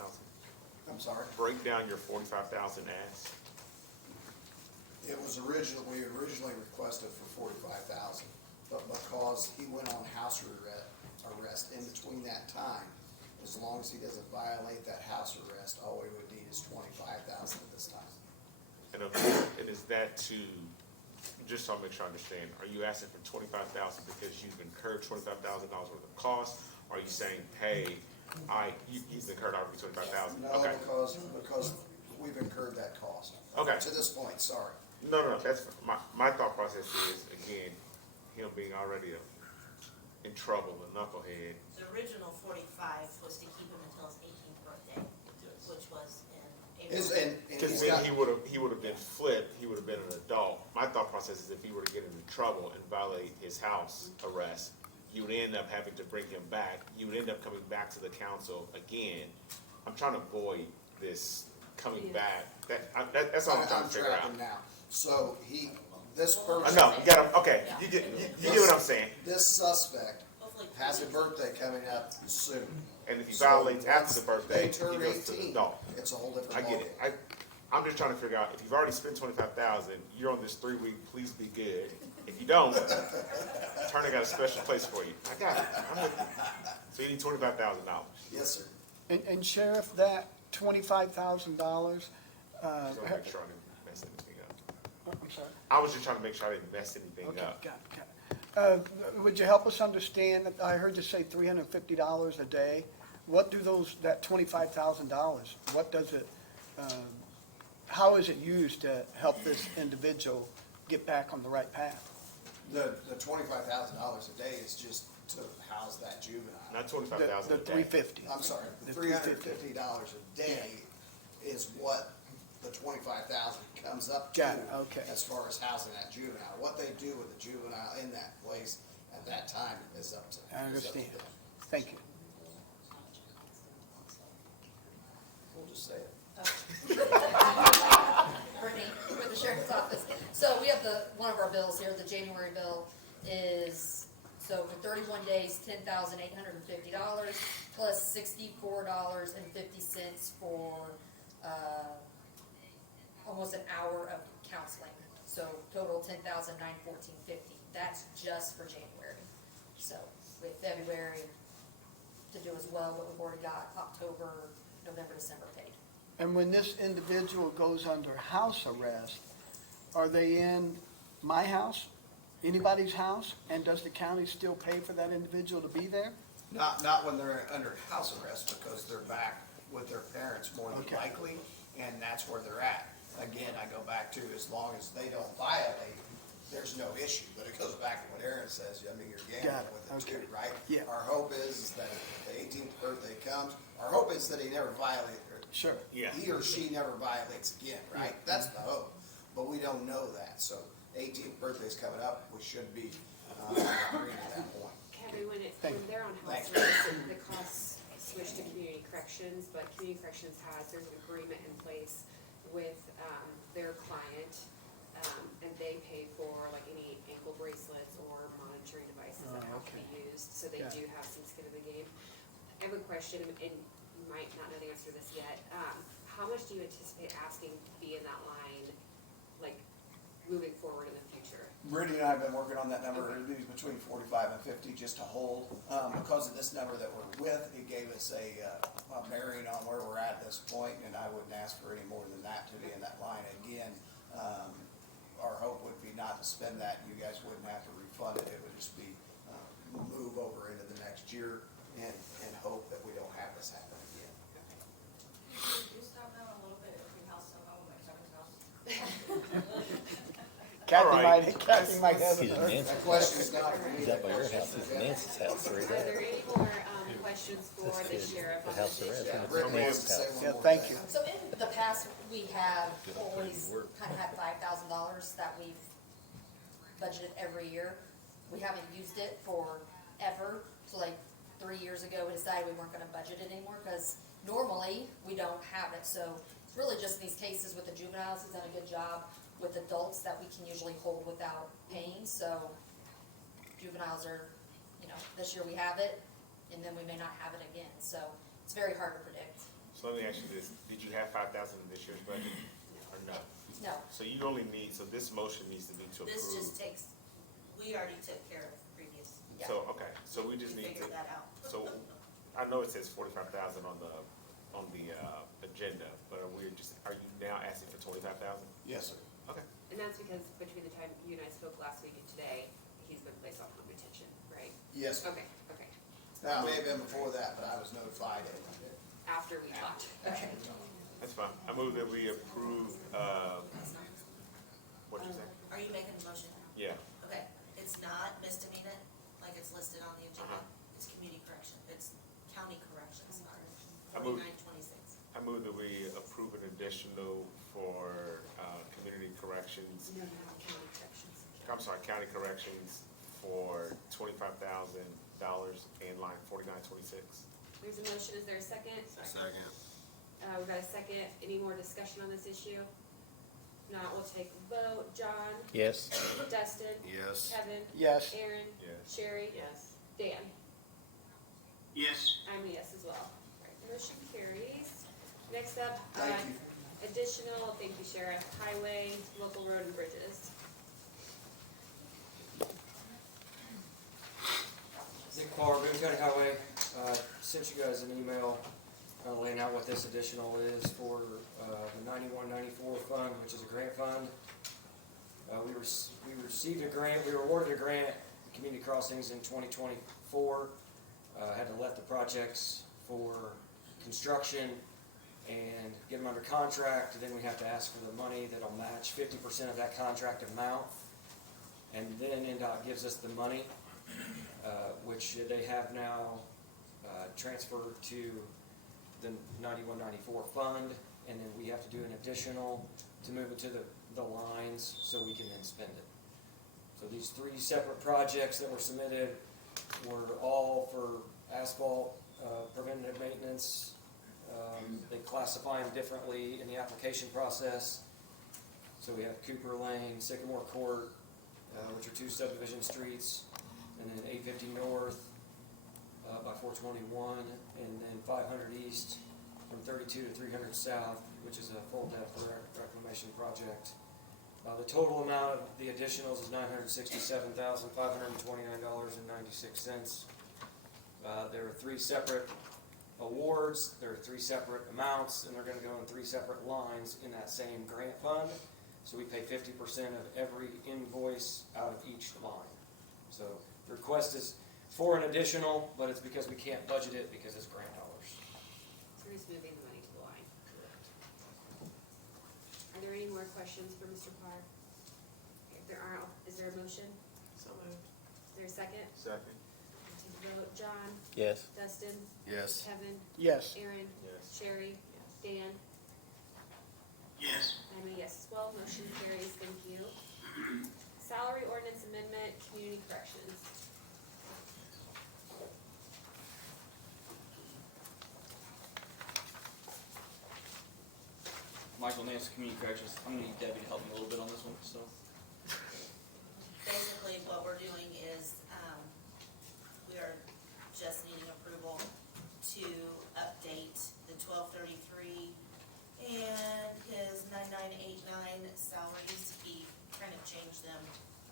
I'm sorry. break down your 45,000 ask. We originally requested for 45,000, but because he went on house arrest in between that time, as long as he doesn't violate that house arrest, all we would need is 25,000 at this time. And is that to, just so I make sure I understand, are you asking for 25,000 because you've incurred $25,000 worth of costs? Or are you saying, hey, you've incurred already 25,000? No, Okay. because we've incurred that cost. Okay. To this point, sorry. No, that's, my thought process is, again, him being already in trouble, a knucklehead. The original 45 was to keep him until his 18th birthday, which was in April. Because then he would have been flipped, he would have been an adult. My thought process is if he were to get into trouble and violate his house arrest, you would end up having to bring him back. You would end up coming back to the council again. I'm trying to avoid this coming back. That's all I'm trying to figure out. tracking now. So this person. I know, you got him, okay, you get what I'm saying. This suspect Hopefully has a birthday coming up soon. And if he So violates after once the birthday, they he turn goes to the 18, adult. it's a whole different I get ballgame. it. I'm just trying to figure out, if you've already spent 25,000, you're on this 3-week, please be good. If you don't, Turner got a special place for you. I got it, I'm with you. So you need $25,000. Yes, sir. And Sheriff, that $25,000, So make sure I didn't mess anything up. I'm sorry. I was just trying to make sure I didn't mess anything Okay, up. got it. Would you help us understand, I heard you say $350 a day. What do that $25,000, what does it, how is it used to help this individual get back on the right path? The $25,000 a day is just to house that juvenile. Not The 25,000 a day. $350. I'm sorry, the The $350 a day is what the 25,000 comes up to. Got it, okay. As far as housing that juvenile. What they do with the juvenile in that place at that time is up to. I understand. Thank you. We'll just say it. Brittany, with the sheriff's office. So we have one of our bills here, the January bill is, so for 31 days, $10,850 plus $64.50 for, almost an hour of counseling. So total $10,914.50. That's just for January. So with February to do as well, what we've already got, October, November, December paid. And when this individual goes under house arrest, are they in my house, anybody's house? And does the county still pay for that individual to be there? Not when they're under house arrest, because they're back with their parents more than Okay. likely, and that's where they're at. Again, I go back to, as long as they don't violate, there's no issue, but it goes back to what Aaron says, I mean, you're Got gambling it, with it too, okay. right? Yeah. Our hope is that if the 18th birthday comes, our hope is that he never violates, Sure. Yeah. he or she never violates again, right? That's the hope, but we don't know that, so 18th birthday's coming up, we should be agreeing to that point. Kevin, when Thank they're on house Thank arrest, the costs switch to community corrections, but community corrections there's an agreement in place with, their client, and they pay for like any ankle bracelets or monitoring devices that have to be used, so they Got do have some skin in the game. I have a question, and you might not know the answer to this yet. How much do you anticipate asking to be in that line, like, moving forward in the future? Brittany and I have been working on that number, it'd be between 45 and 50 just to hold. Because of this number that we're with, it gave us a bearing on where we're at this point, and I wouldn't ask for any more than that to be in that line. Again, our hope would be not to spend that, you guys wouldn't have to refund it, it would just be move over into the next year and hope that we don't have this happen again. Could you stop that a little bit if we house someone like Kevin's house? Kathy might have He's in it. Nancy's That question is not for me. Is that by your house? It's Nancy's house, right Are there. there any more, questions for the sheriff on The house this arrest. issue? It's Brittany wants Nancy's to say house. one Yeah, more thank thing. you. So in the past, we have always kind of had $5,000 that we've budgeted every year. We haven't used it forever, so like 3 years ago, we decided we weren't gonna budget it anymore, because normally, we don't have it, so it's really just in these cases with the juveniles, he's done a good job. With adults that we can usually hold without paying, so juveniles are, this year we have it, and then we may not have it again, so it's very hard to predict. So let me ask you this, did you have 5,000 in this year's budget, or no? No, So you only need, so this motion needs to be to approve. This just takes, we already took care of previous, yeah. So, okay, so we we just need to, figured that out. so, I know it says 45,000 on the agenda, but are you now asking for 25,000? Yes, sir. Okay. And that's because between the time you and I spoke last week and today, he's been placed on home retention, right? Yes, sir. Okay, okay. Now, it may have been before that, but I was notified. After we talked, okay. That's fine. I move that we approve, what'd you say? Are you making a motion? Yeah, Okay, it's not misdemeanor, like it's listed on the agenda, Uh-huh. it's community correction, it's county corrections, I move- 4926. I move that we approve an additional for, community corrections, No, no, county corrections. I'm sorry, county corrections for $25,000 in line 4926. There's a motion, is there a second? Second. We've got a second, any more discussion on this issue? Not, we'll take a vote, John, Yes. Dustin, Yes. Kevin, Yes. Aaron, Yes. Sherry, Yes. Dan. Yes. I'm a yes as well. Right, motion carries. Next up, Thank you. additional, thank you, Sheriff, highway, local road and bridges. Nick Carr, Boone County Highway, sent you guys an email laying out what this additional is for the 91-94 fund, which is a grant fund. We received a grant, we were awarded a grant, Community Crossings in 2024. Had to let the projects for construction and get them under contract. Then we have to ask for the money that'll match 50% of that contract amount. And then NDOT gives us the money, which they have now transferred to the 91-94 fund, and then we have to do an additional to move it to the lines so we can then spend it. So these three separate projects that were submitted were all for asphalt preventative maintenance. They classify them differently in the application process. So we have Cooper Lane, Sycamore Court, which are two subdivision streets, and then 850 North by 421, and then 500 East from 32 to 300 South, which is a full depth reclamation project. The total amount of the additionals is $967,529.96. There are three separate awards, there are three separate amounts, and they're going to go in three separate lines in that same grant fund. So we pay 50% of every invoice out of each line. So the request is for an additional, but it's because we can't budget it because it's grant dollars. So we're just moving the money to the line. Are there any more questions for Mr. Parr? If there aren't, is there a motion? So moved. Is there a second? Second. Take a vote, John, Yes. Dustin, Yes. Kevin, Yes. Aaron, Yes. Sherry, Dan. Yes. I'm a yes as well, motion carries, thank you. Salary ordinance amendment, community corrections. Michael Nance, Community Corrections. I'm gonna need Debbie to help me a little bit on this one, so. Basically, what we're doing is, we are just needing approval to update the 1233 and his 9989 salaries. He kind of changed them.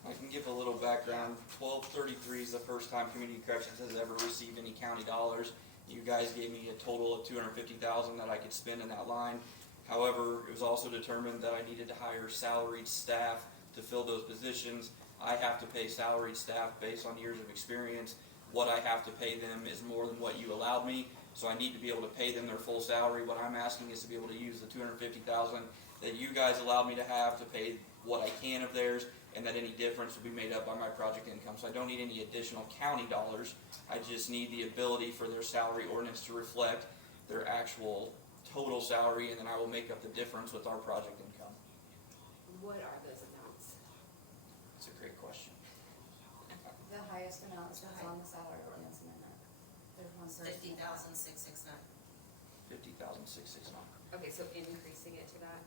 I can give a little background. 1233 is the first time Community Corrections has ever received any county dollars. You guys gave me a total of $250,000 that I could spend in that line. However, it was also determined that I needed to hire salaried staff to fill those positions. I have to pay salaried staff based on years of experience. What I have to pay them is more than what you allowed me, so I need to be able to pay them their full salary. What I'm asking is to be able to use the $250,000 that you guys allowed me to have to pay what I can of theirs, and that any difference will be made up by my project income. So I don't need any additional county dollars. I just need the ability for their salary ordinance to reflect their actual total salary, and then I will make up the difference with our project income. What are those amounts? That's a great question. The highest amount is on the salary ordinance amendment. There's one person. 50,669. 50,669. Okay, so increasing it to that?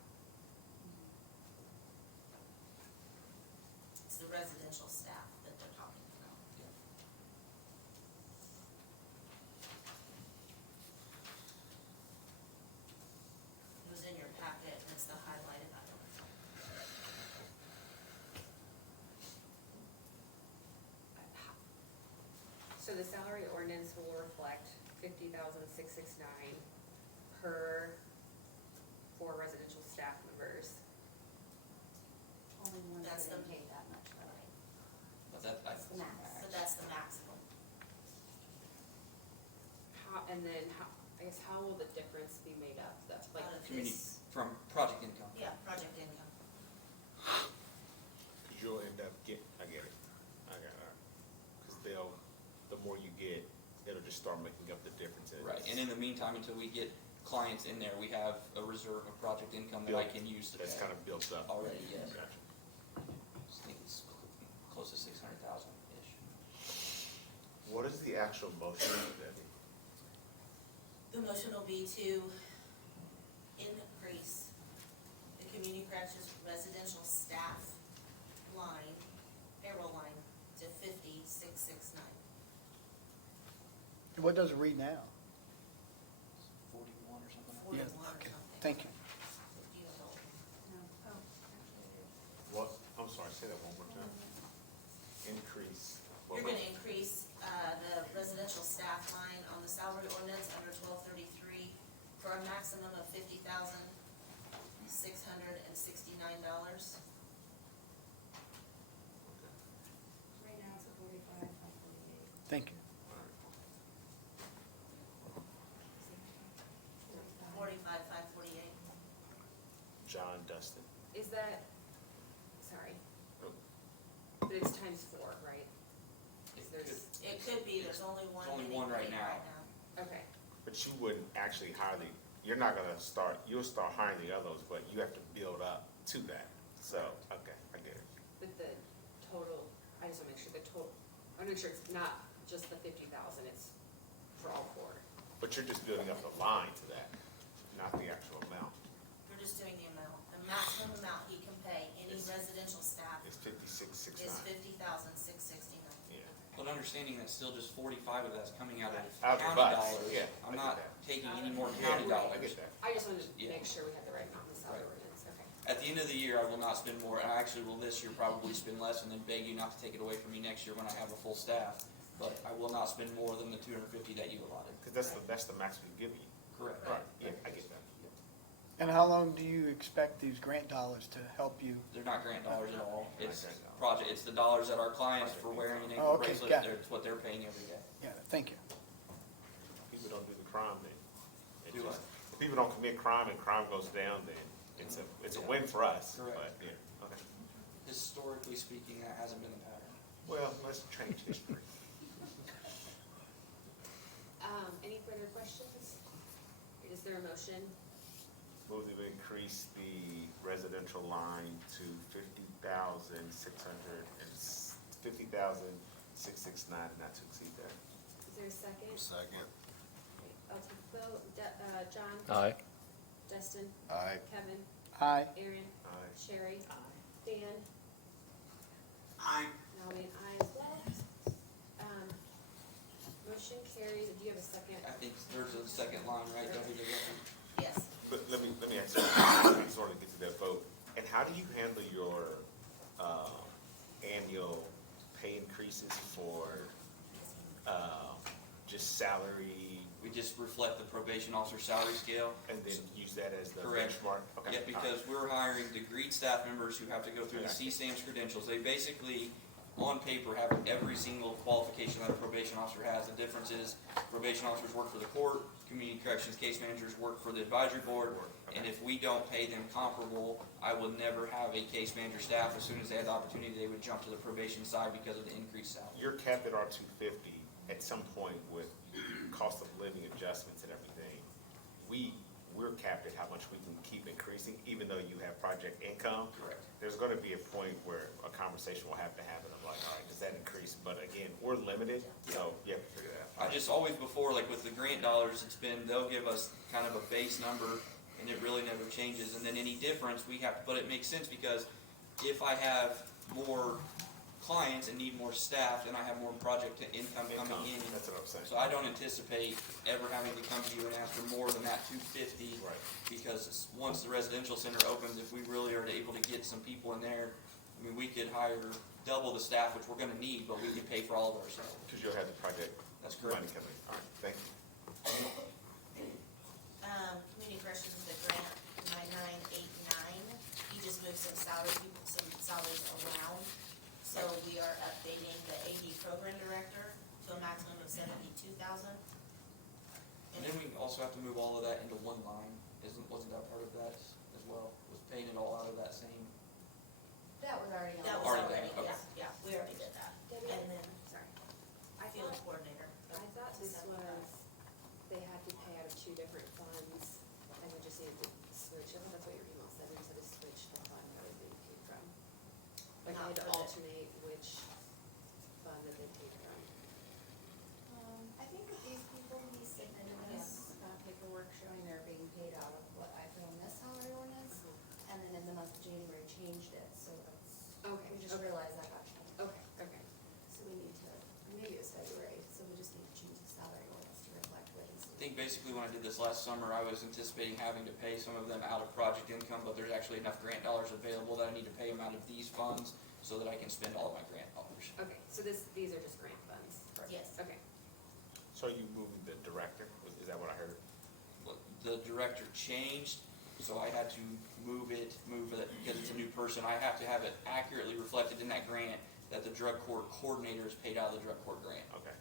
It's the residential staff that they're talking about. ordinance will reflect 50,669 per 4 residential staff members. Only one That's that the- pay that much, right? But that's That's the max. But that's the maximum. I guess how will the difference be made up? That's like, Out of community, his, from project income. yeah, project income. Cause you'll end up I get it, cause the more you get, it'll just start making up the differences. Right, and in the meantime, until we get clients in there, we have a reserve of project income that I can use to pay. That's kind of built up. Already, yes. Gotcha. I think it's close to 600,000-ish. What is the actual motion, Debbie? The motion will be to increase the community corrections residential staff line, payroll line, to 50,669. What does it read now? 41 or something. 41 Yeah, or okay, something. thank you. You don't know. No. Oh, actually, What, I'm sorry, say that one more time. Increase. You're gonna increase, the residential staff line on the salary ordinance under 1233 for a maximum of $50,669. right now it's a 45, 548. Thank you. 45,548. John Dustin. is that, sorry. Oh. But it's times 4, right? It Is there's, It could be, there's only one. There's only getting one right paid now. okay, But you wouldn't actually hire you're not gonna you'll start hiring the others, but you have to build up to that. So, okay, I get it. but the total, I just wanna make sure I wanna make sure it's not just the 50,000, it's for all 4. But you're just building up the line to that, not the actual amount. You're just doing the amount. The maximum amount he can pay any It's- residential staff It's 5669. is 50,669. Yeah. But understanding that still just 45 of that's coming out of Out of county us, dollars. yeah, I I'm get not that. taking any more Yeah, county I dollars. get that. I just wanted to Yeah. make sure we had the right amount in the salary Right. ordinance, okay. At the end of the year, I will not spend more, and I actually will this year probably spend less and then beg you not to take it away from me next year when I have a full staff. But I will not spend more than the 250 that you allotted. Cause that's the max we give you. Correct. Right, yeah, I get that. And how long do you expect these grant dollars to help you? They're not grant dollars at all. It's Not grant dollars. project, it's the dollars that our clients for wearing an Oh, ankle okay, bracelet, got it. it's what they're paying every day. Yeah, thank you. People don't do the crime, then. It Do just- what? If people don't commit crime and crime goes down, then it's a win for us. Correct. But, yeah, okay. Historically speaking, that hasn't been the pattern. Well, let's change history. Any further questions? Is there a motion? Move to increase the residential line to 50,669, not to exceed that. Is there a second? Second. Okay, I'll take the vote. John? Aye. Dustin? Aye. Kevin? Aye. Aaron? Aye. Sherry? Dan? Aye. And I'll be an aye as well. Motion carries. Do you have a second? I think there's a second line, right, Debbie, to get them? Yes. But let me ask you, I just want to get to that vote. And how do you handle your annual pay increases for just salary, We just reflect the probation officer salary scale. and then use that as the Correct. benchmark? Okay. Yeah, because we're hiring degreed staff members who have to go through the Okay. CSAM's credentials. They basically, on paper, have every single qualification that a probation officer has. The difference is probation officers work for the court, community corrections case managers work for the advisory board. And if we don't pay them comparable, I will never have a case manager staff. As soon as they had the opportunity, they would jump to the probation side because of the increased salary. You're capped at R250 at some point with cost of living adjustments and everything. We're capped at how much we can keep increasing, even though you have project income. Correct. There's gonna be a point where a conversation will have to happen of like, all right, does that increase? But again, we're limited, so you have to figure that out. I just always before, like with the grant dollars, it's been, they'll give us kind of a base number and it really never changes. And then any difference, we have, but it makes sense because if I have more clients and need more staff, then I have more project income coming in. That's what I'm saying. So I don't anticipate ever having to come to you and ask for more than that 250. Right. Because once the residential center opens, if we really are able to get some people in there, I mean, we could hire double the staff, which we're gonna need, but we can pay for all of ourselves. Because you'll have the project That's correct. Money coming, all right, thank you. Community corrections, the grant 9989, you just moved some salaries around. So we are updating the AD program director to a maximum of 72,000. And then we also have to move all of that into one line, wasn't that part of that as well? Was paying it all out of that same? That was already on. That was Already already, done, okay. yeah, we already did that. Debbie, And then sorry. field coordinator. I thought this was, they had to pay out of two different funds, and we just needed to switch, I thought that's what your email said, we just had to switch the fund that it being paid from. Like, I had to alternate which fund that they paid from. I think with these people, we submitted this paperwork showing they're being paid out of what I put on this salary ordinance. And then in the month of January changed it, so that's, Okay, we just okay. realized that got changed. Okay, okay. So we need to, maybe it was February, so we just need to change the salary ordinance to reflect what he's. I think basically when I did this last summer, I was anticipating having to pay some of them out of project income, but there's actually enough grant dollars available that I need to pay them out of these funds so that I can spend all of my grant dollars. Okay, so these are just grant funds? Yes. Okay. So are you moving the director, is that what I heard? The director changed, so I had to move it because it's a new person. I have to have it accurately reflected in that grant that the drug court coordinator is paid out of the drug court grant. Okay,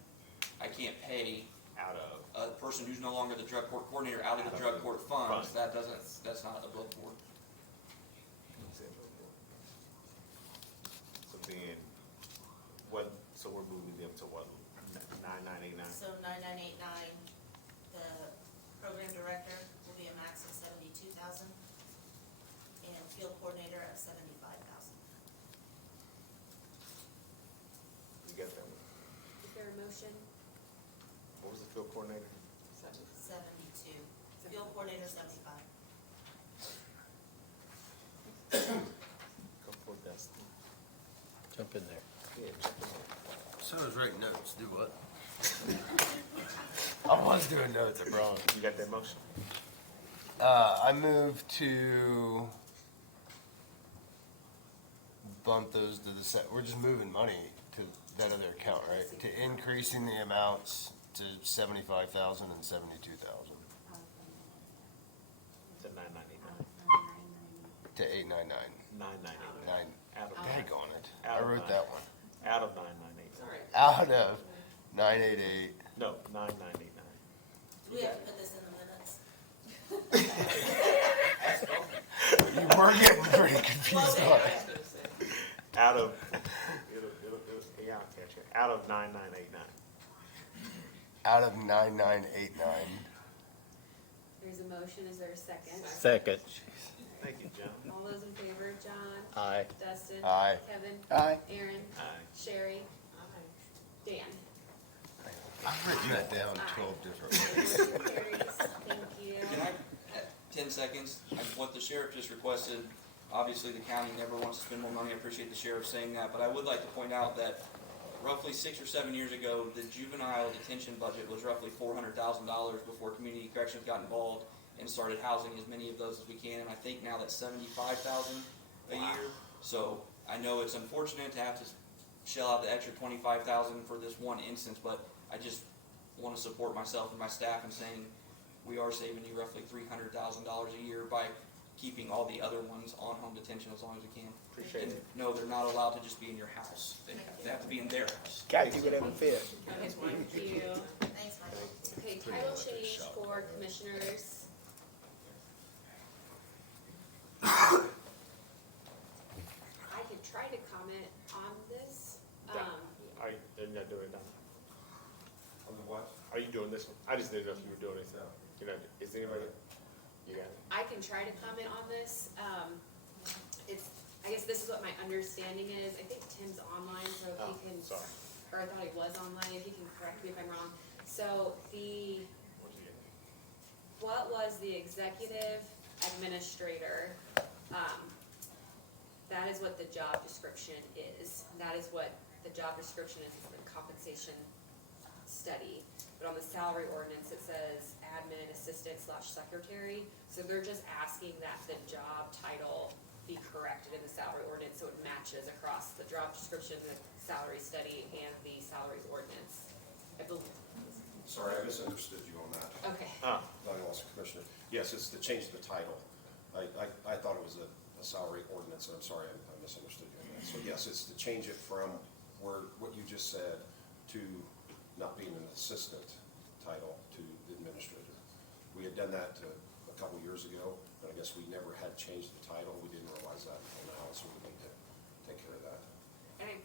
I can't pay out of, a person who's no longer the drug court coordinator out of the drug court funds. That's not above board. so then, what, so we're moving them to what, 9989? So 9989, the program director will be a max of 72,000, and field coordinator at 75,000. You got that one? Is there a motion? What was the field coordinator? 72. Field coordinator 75. Go for Dustin. Jump in there. Yeah, jump in there. So I was writing notes, do what? I was doing notes, I promise. You got that motion? I move to bump those to the set, we're just moving money to that other account, right? To increasing the amounts to 75,000 and 72,000, To 999. to 899. 999. Out of, Daggone it. Out I of wrote nine. that one. Out of 998. All right. Out of 988. No, 9989. Do we have to put this in the minutes? You were getting pretty confused on it. Out of, yeah, I'll catch it. Out of 9989. Out of 9989. There's a motion, is there a second? Second. Thank you, John. All those in favor, John? Aye. Dustin? Aye. Kevin? Aye. Aaron? Aye. Sherry? Dan? I've written that down 12 different ways. Motion carries. Thank you. Can I, 10 seconds, what the sheriff just requested, obviously the county never wants to spend more money, I appreciate the sheriff saying that, but I would like to point out that roughly 6 or 7 years ago, the juvenile detention budget was roughly $400,000 before community corrections got involved and started housing as many of those as we can, and I think now that's 75,000 a year. So I know it's unfortunate to have to shell out the extra 25,000 for this one instance, but I just want to support myself and my staff in saying we are saving you roughly $300,000 a year by keeping all the other ones on home detention as long as we can. Appreciate And it. no, they're not allowed to just be in your house. They have to be in their house. Gotta do whatever fits. Okay, thank you. Thanks, Michael. Okay, title change for commissioners. I could try to comment on this. Are you not doing it now? On the what? Are you doing this one? I just didn't know if you were doing it. You know, is anybody, you got it? I can try to comment on this. I guess this is what my understanding is. I think Tim's online, so if he Oh, can, sorry. or I thought he was online, if he can correct me if I'm wrong. So What'd you get? what was the executive administrator, that is what the job description is. That is what the job description is the compensation study. But on the salary ordinance, it says admin assistant / secretary. So they're just asking that the job title be corrected in the salary ordinance so it matches across the job description, the salary study, and the salaries ordinance. I believe, Sorry, I misunderstood you on that. Okay. Zoning Officer Commissioner. Yes, it's to change the title. I thought it was a salary ordinance, and I'm sorry, I misunderstood you on that. So yes, it's to change it from what you just said to not being an assistant title to the administrator. We had done that a couple years ago, but I guess we never had changed the title. We didn't realize that until now, so we need to take care of that. And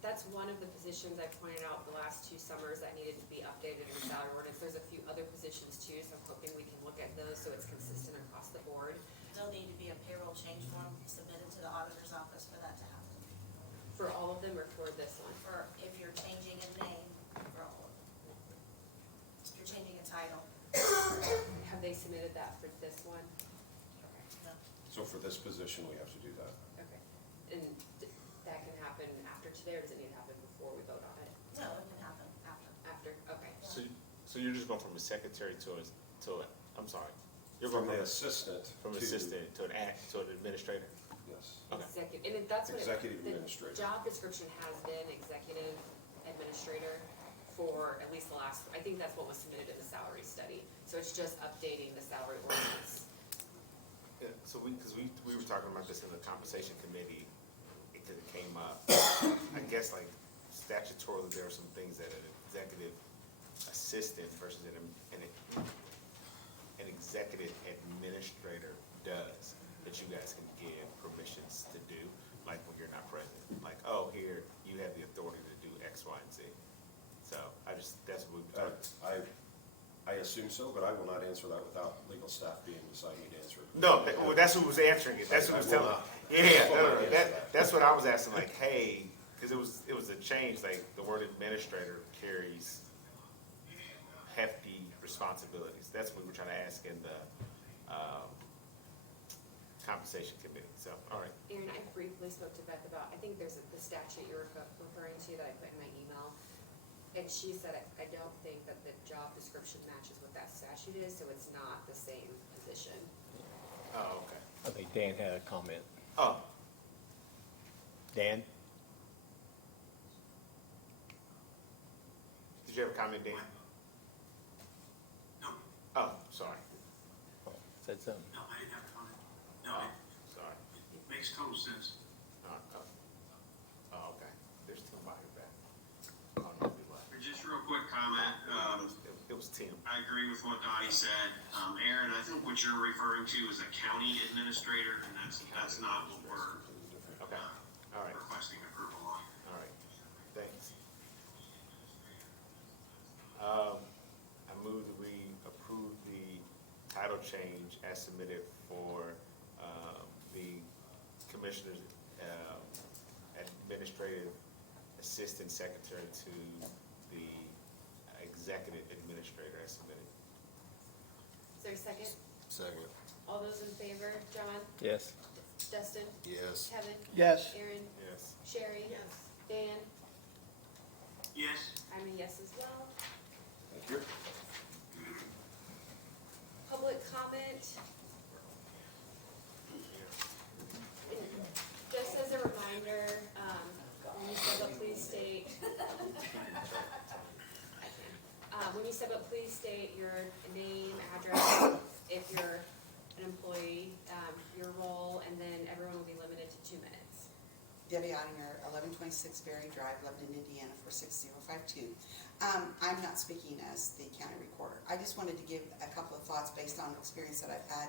that's one of the positions I pointed out the last 2 summers that needed to be updated in the salary ordinance. There's a few other positions too, so I'm hoping we can look at those so it's consistent across the board. There'll need to be a payroll change form submitted to the auditor's office for that to happen. For all of them or for this one? For if you're changing a name, for all of them. If you're changing a title, Have they submitted that for this one? no. So for this position, we have to do that. Okay. And that can happen after today, or does it need to happen before we vote on it? No, it can happen after. After, okay. So you're just going from a secretary to I'm sorry. You're From going the assistant from to, assistant to an administrator? yes, Okay. Executive, and that's what executive the administrator. job description has been executive administrator for at least the last, I think that's what was submitted in the salary study. So it's just updating the salary ordinance. Yeah, so because we were talking about this in the compensation committee, because it came up. I guess like statutorily, there are some things that an executive assistant versus an executive administrator does that you guys can give permissions to do, like when you're not present. Like, oh, here, you have the authority to do X, Y, and Z. So that's what we were talking. I assume so, but I will not answer that without legal staff being beside me to answer it. No, well, that's who was answering it. That's who was telling. That's what I was asking. Like, hey, because it was a change. Like the word administrator carries hefty responsibilities. That's what we were trying to ask in the compensation committee. So, all right. Aaron, I briefly spoke to Beth about, I think there's the statute you're referring to that I put in my email. And she said, I don't think that the job description matches what that statute is, so it's not the same position. Oh, okay. I think Dan had a comment. Oh, Dan? did you have a comment, Dan? No, Oh, sorry. Oh, said something. no, I didn't have a comment. No, Oh, sorry. it makes total sense. Oh, okay. There's Tim by your back. Oh, no, we left. Just real quick comment, It was Tim. I agree with what Donnie said. Aaron, I think what you're referring to is a county administrator, and that's not what we're Okay. All right. requesting approval on. All right. Thanks. I move that we approve the title change as submitted for the commissioner's administrative assistant secretary to the executive administrator as submitted. Is there a second? Second. All those in favor? John? Yes. Dustin? Yes. Kevin? Yes. Aaron? Yes. Sherry? Yes. Dan? Yes, I'm a yes as well. Thank you. Public comment? Just as a reminder, when you step up, please state. When you step up, please state your name, address, if you're an employee, your role, and then everyone will be limited to 2 minutes. Debbie Ottinger, 1126 Berry Drive, Lebanon, Indiana, 46052. I'm not speaking as the county recorder. I just wanted to give a couple of thoughts based on experience that I've had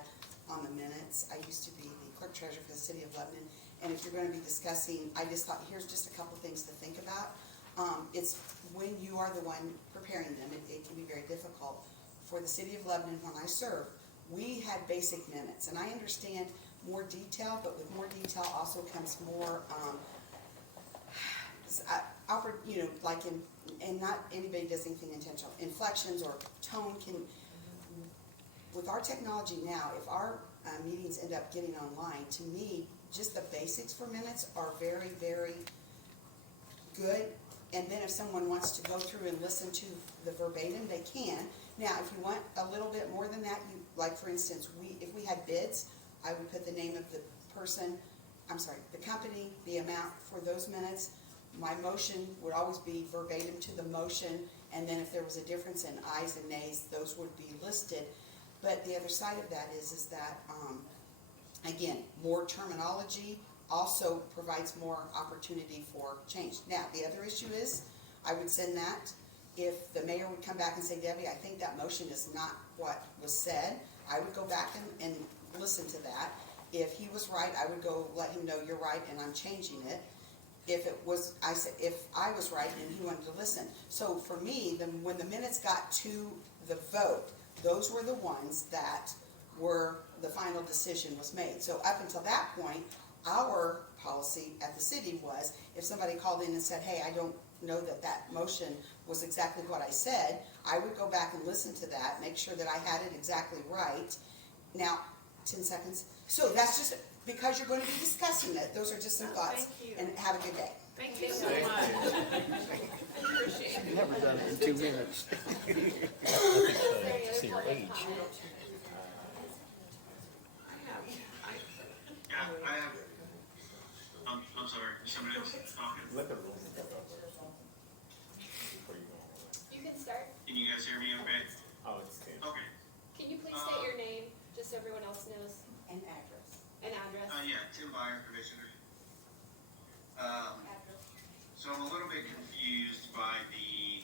on the minutes. I used to be the clerk treasurer for the city of Lebanon, and if you're going to be discussing, I just thought, here's just a couple things to think about. It's when you are the one preparing them, it can be very difficult. For the city of Lebanon, when I served, we had basic minutes, and I understand more detail, but with more detail also comes more, like and not anybody does anything intentional. Inflections or tone can, with our technology now, if our meetings end up getting online, to me, just the basics for minutes are very, very good. And then if someone wants to go through and listen to the verbatim, they can. Now, if you want a little bit more than that, like for instance, if we had bids, I would put the name of the person, the company, the amount for those minutes. My motion would always be verbatim to the motion, and then if there was a difference in ayes and nays, those would be listed. But the other side of that is that, again, more terminology also provides more opportunity for change. Now, the other issue is, I would send that, if the mayor would come back and say, Debbie, I think that motion is not what was said, I would go back and listen to that. If he was right, I would go let him know you're right and I'm changing it. If it was, I said, if I was right and he wanted to listen. So for me, when the minutes got to the vote, those were the ones that were, the final decision was made. So up until that point, our policy at the city was, if somebody called in and said, hey, I don't know that that motion was exactly what I said, I would go back and listen to that, make sure that I had it exactly right. Now, 10 seconds. So that's just, because you're going to be discussing it, those are just some thoughts. Thank you. And have a good day. Thank you so much. Appreciate it. Never done it in 2 minutes. Is there any other See your public age. comment? I have, I'm sorry, somebody else talking. Look at the rules. Before you go on. You can start. Can you guys hear me okay? Oh, it's Tim. Okay. Can you please state your name, just so everyone else knows, And address. and address? Yeah, Tim Byer, Commissioner. So I'm a little bit confused by the,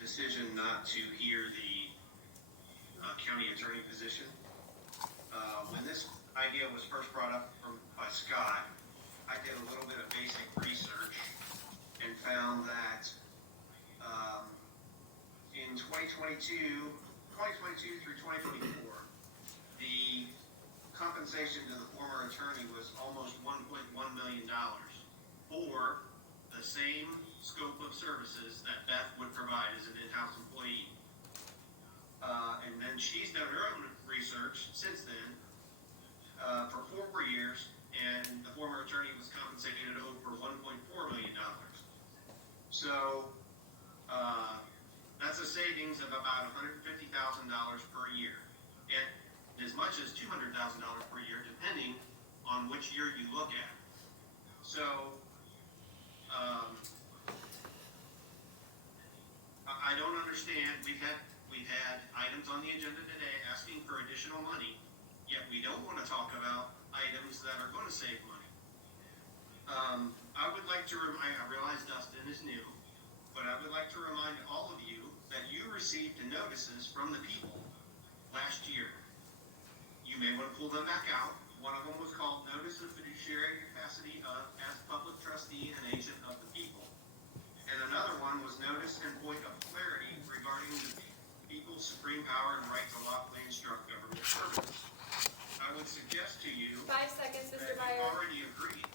decision not to hear the, county attorney position. When this idea was first brought up by Scott, I did a little bit of basic research and found that, in 2022 through 2024, the compensation to the former attorney was almost $1.1 million for the same scope of services that Beth would provide as an in-house employee. And then she's done her own research since then, for 4 years, and the former attorney was compensated at over $1.4 million. So, that's a savings of about $150,000 per year, and as much as $200,000 per year, depending on which year you look at. So, I don't understand. We've had items on the agenda today asking for additional money, yet we don't want to talk about items that are going to save money. I would like to remind, I realize Dustin is new, but I would like to remind all of you that you received notices from the people last year. You may want to pull them back out. One of them was called Notice of Fiduciary Capacity as Public Trustee and Agent of the People. And another one was Notice and Point of Clarity regarding the people's supreme power and right to lawfully instruct government services. I would suggest to you 5 seconds, that Mr. you've Byer. already agreed.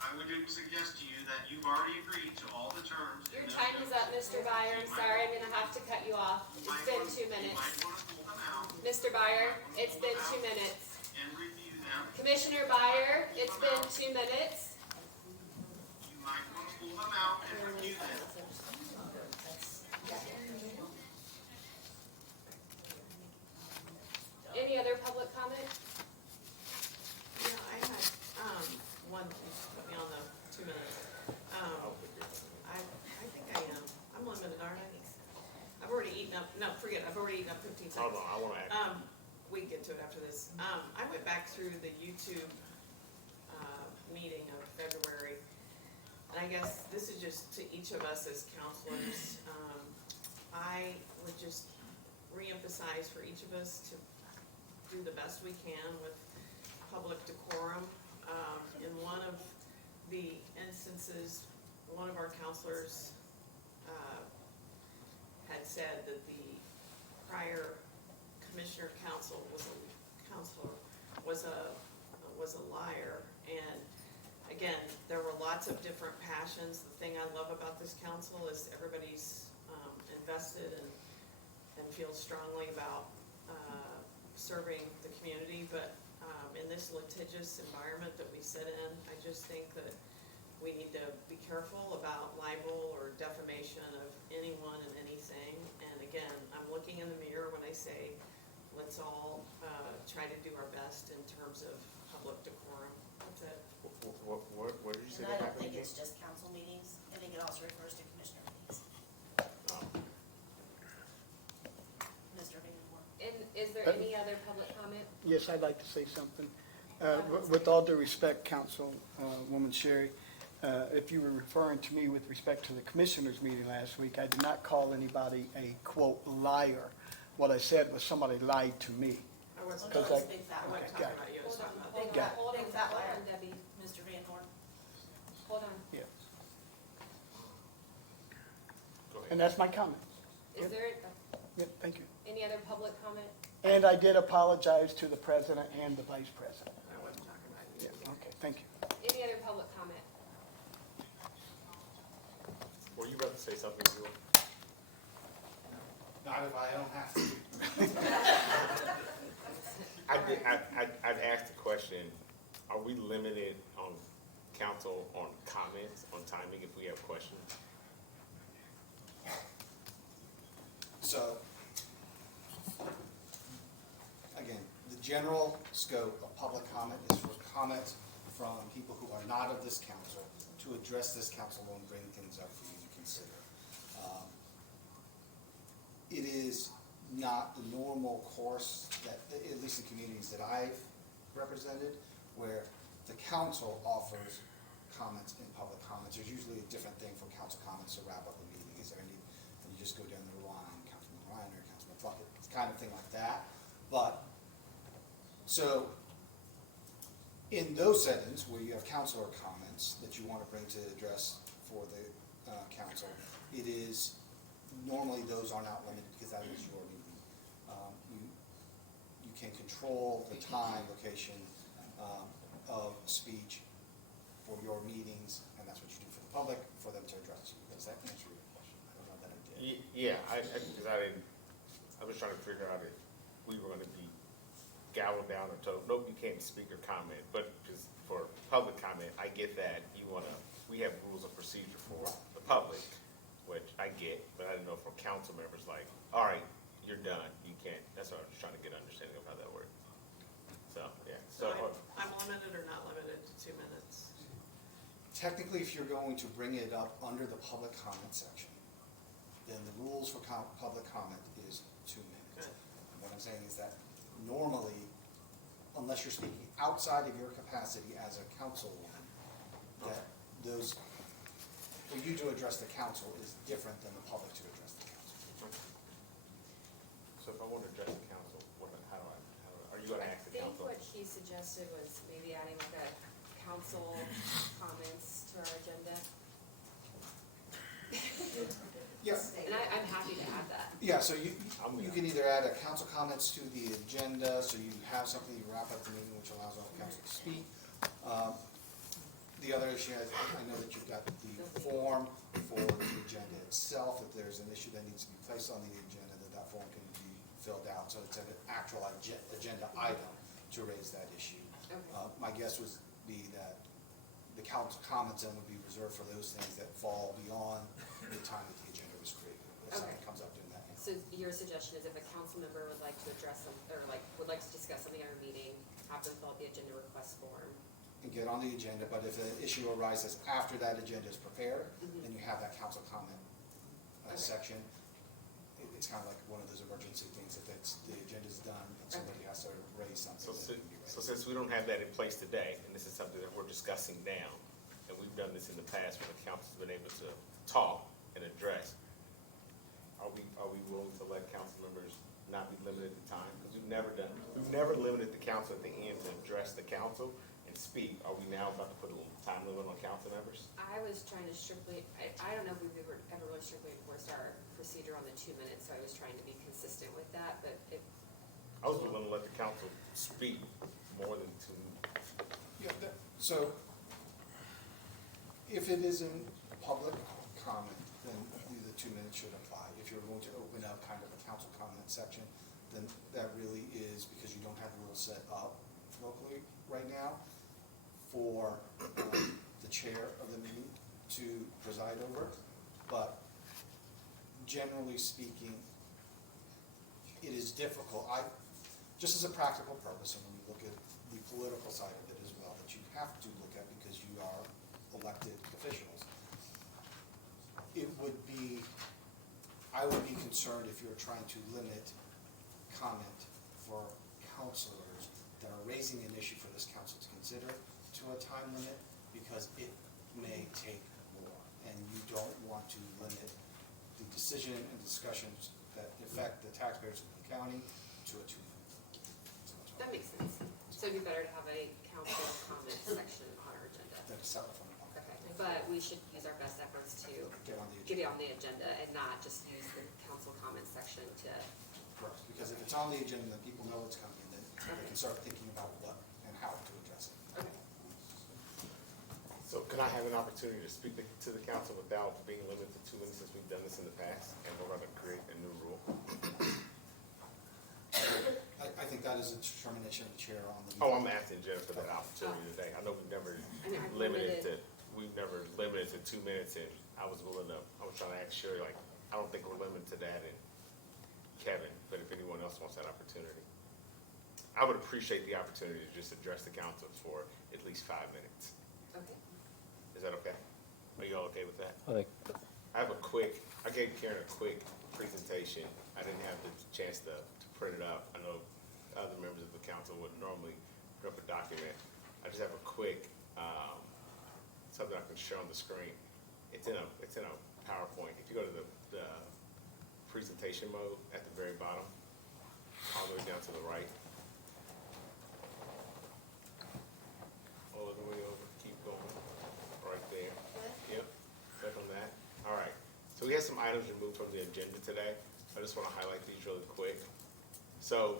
I would suggest to you that you've already agreed to all the terms. Your time is up, Mr. Byer. I'm sorry, I'm gonna have to cut you off. It's been 2 You minutes. might want to pull them out Mr. Byer, it's been 2 minutes. and review them. Commissioner Byer, it's been 2 minutes. You might want to pull them out and review them. Any other public comment? Yeah, I had, one, put me on the 2 minutes. I think I am. I'm limited, aren't I? I've already eaten up, no, forget it, I've already eaten up 15 seconds. Hold on, I want to add. We can get to it after this. I went back through the YouTube, meeting of February, and I guess this is just to each of us as counselors. I would just reemphasize for each of us to do the best we can with public decorum. In one of the instances, one of our counselors, had said that the prior commissioner counsel was a liar. And again, there were lots of different passions. The thing I love about this council is everybody's invested and feels strongly about serving the community. But in this litigious environment that we sit in, I just think that we need to be careful about libel or defamation of anyone and anything. And again, I'm looking in the mirror when I say, let's all try to do our best in terms of public decorum. That's it. What did you say And I that don't happened think again? it's just council meetings. I think it also refers to commissioner fees. Mr. Van Horn. And is there any other public comment? Yes, I'd like to say something. With all due respect, Councilwoman Sherry, if you were referring to me with respect to the commissioners' meeting last week, I did not call anybody a quote liar. What I said was somebody lied to me. I wasn't, Well, Because no, I- it's big fat I liar. wasn't Got talking it. about you, I was Hold on, talking about. hold Big on, fat, hold on, big fat hold liar. on, Debbie, Mr. Van Horn. hold on. Yeah, Go ahead. and that's my comment. Is there Yeah, thank you. any other public comment? And I did apologize to the president and the vice president. I wasn't talking about you. Yeah, okay, thank you. Any other public comment? Were you about to say something, Jewel? Not if I don't have to. I'd asked the question, are we limited on council on comments, on timing if we have questions? So, again, the general scope of public comment is for comments from people who are not of this council to address this council and bring things up for you to consider. It is not the normal course that, at least in communities that I've represented, where the council offers comments in public comments. There's usually a different thing for council comments to wrap up a meeting. Is there any, and you just go down the line, Councilman Reiner, Councilman Bucket, it's kind of thing like that. But, so, in those settings where you have councilor comments that you want to bring to address for the council, it is, normally those are not limited because that is your meeting. You can control the time, location of speech for your meetings, and that's what you do for the public, for them to address you. Does that answer your question? I don't know that it did. Yeah, I was trying to figure out if we were gonna be gobbled down or told, nope, you can't speak or comment, but just for public comment, I get that, we have rules of procedure for the public, which I get, but I didn't know for council members, like, all right, you're done, you can't, that's what I was trying to get an understanding of how that worked. So, yeah, So I'm limited or not limited to 2 minutes? Technically, if you're going to bring it up under the public comment section, then the rules for public comment is 2 minutes. Good. And what I'm saying is that normally, unless you're speaking outside of your capacity as a councilwoman, that those, for you to address the council is different than the public to address the council. So if I want to address the council, are you gonna ask the I think council? what he suggested was maybe adding like a council comments to our agenda. Yes. And I'm happy to add that. Yeah, so you can either add a council comments to the agenda, so you have something, you wrap up the meeting, which allows all the council to speak. The other issue, I know that you've got the form for the agenda itself. If there's an issue that needs to be placed on the agenda, that form can be filled out, so it's an actual agenda item to raise that issue. Okay. My guess would be that the council comments then would be reserved for those things that fall beyond the time that the agenda was created. If something Okay. comes up during that. So your suggestion is if a council member would like to address some, or like, would like to discuss something at our meeting, have them fill out the agenda request form. And get on the agenda, but if an issue arises after that agenda is prepared, Mhm. then you have that council comment Okay. section. It's kind of like one of those emergency things, if the agenda's done and somebody has to raise something. So that can be raised. since we don't have that in place today, and this is something that we're discussing now, and we've done this in the past where the council's been able to talk and address, are we willing to let council members not be limited in time? Because we've never limited the council at the end to address the council and speak. Are we now about to put a little time limit on council members? I was trying to strictly, I don't know if we've ever really strictly enforced our procedure on the 2 minutes, so I was trying to be consistent with that, but if, I was willing to let the council speak more than 2 minutes. Yeah, so if it is in public comment, then the 2 minutes should apply. If you're going to open up kind of a council comment section, then that really is because you don't have rules set up locally right now for the chair of the meeting to preside over. But generally speaking, it is difficult. Just as a practical purpose, and when you look at the political side of it as well, that you have to look at because you are elected officials. I would be concerned if you're trying to limit comment for counselors that are raising an issue for this council to consider to a time limit, because it may take more, and you don't want to limit the decision and discussions that affect the taxpayers of the county to a 2 minute. That makes sense. So it'd be better to have a council comment section on our agenda. That's separate from the one. Okay, but we should use our best efforts to get it on the agenda and not just use the council comment section to. Correct, because if it's on the agenda, then people know it's coming, then they can start thinking about what and how to address it. Okay. So can I have an opportunity to speak to the council without being limited to 2 minutes, since we've done this in the past, and we're going to create a new rule? I think that is a determination of the chair on the. Oh, I'm asking Jennifer that opportunity today. I know we've never limited to 2 minutes, and I was trying to ask Sherry, like, I don't think we're limited to that, and Kevin, but if anyone else wants that opportunity. I would appreciate the opportunity to just address the council for at least 5 minutes. Okay. Is that okay? Are you all okay with that? I think I gave Karen a quick presentation. I didn't have the chance to print it up. I know other members of the council would normally print up a document. I just have a quick, something I can share on the screen. It's in a PowerPoint. If you go to the presentation mode at the very bottom, all the way down to the right. All the way over, keep going, right there. Yep, click on that. All right, so we have some items removed from the agenda today. I just want to highlight these really quick. So,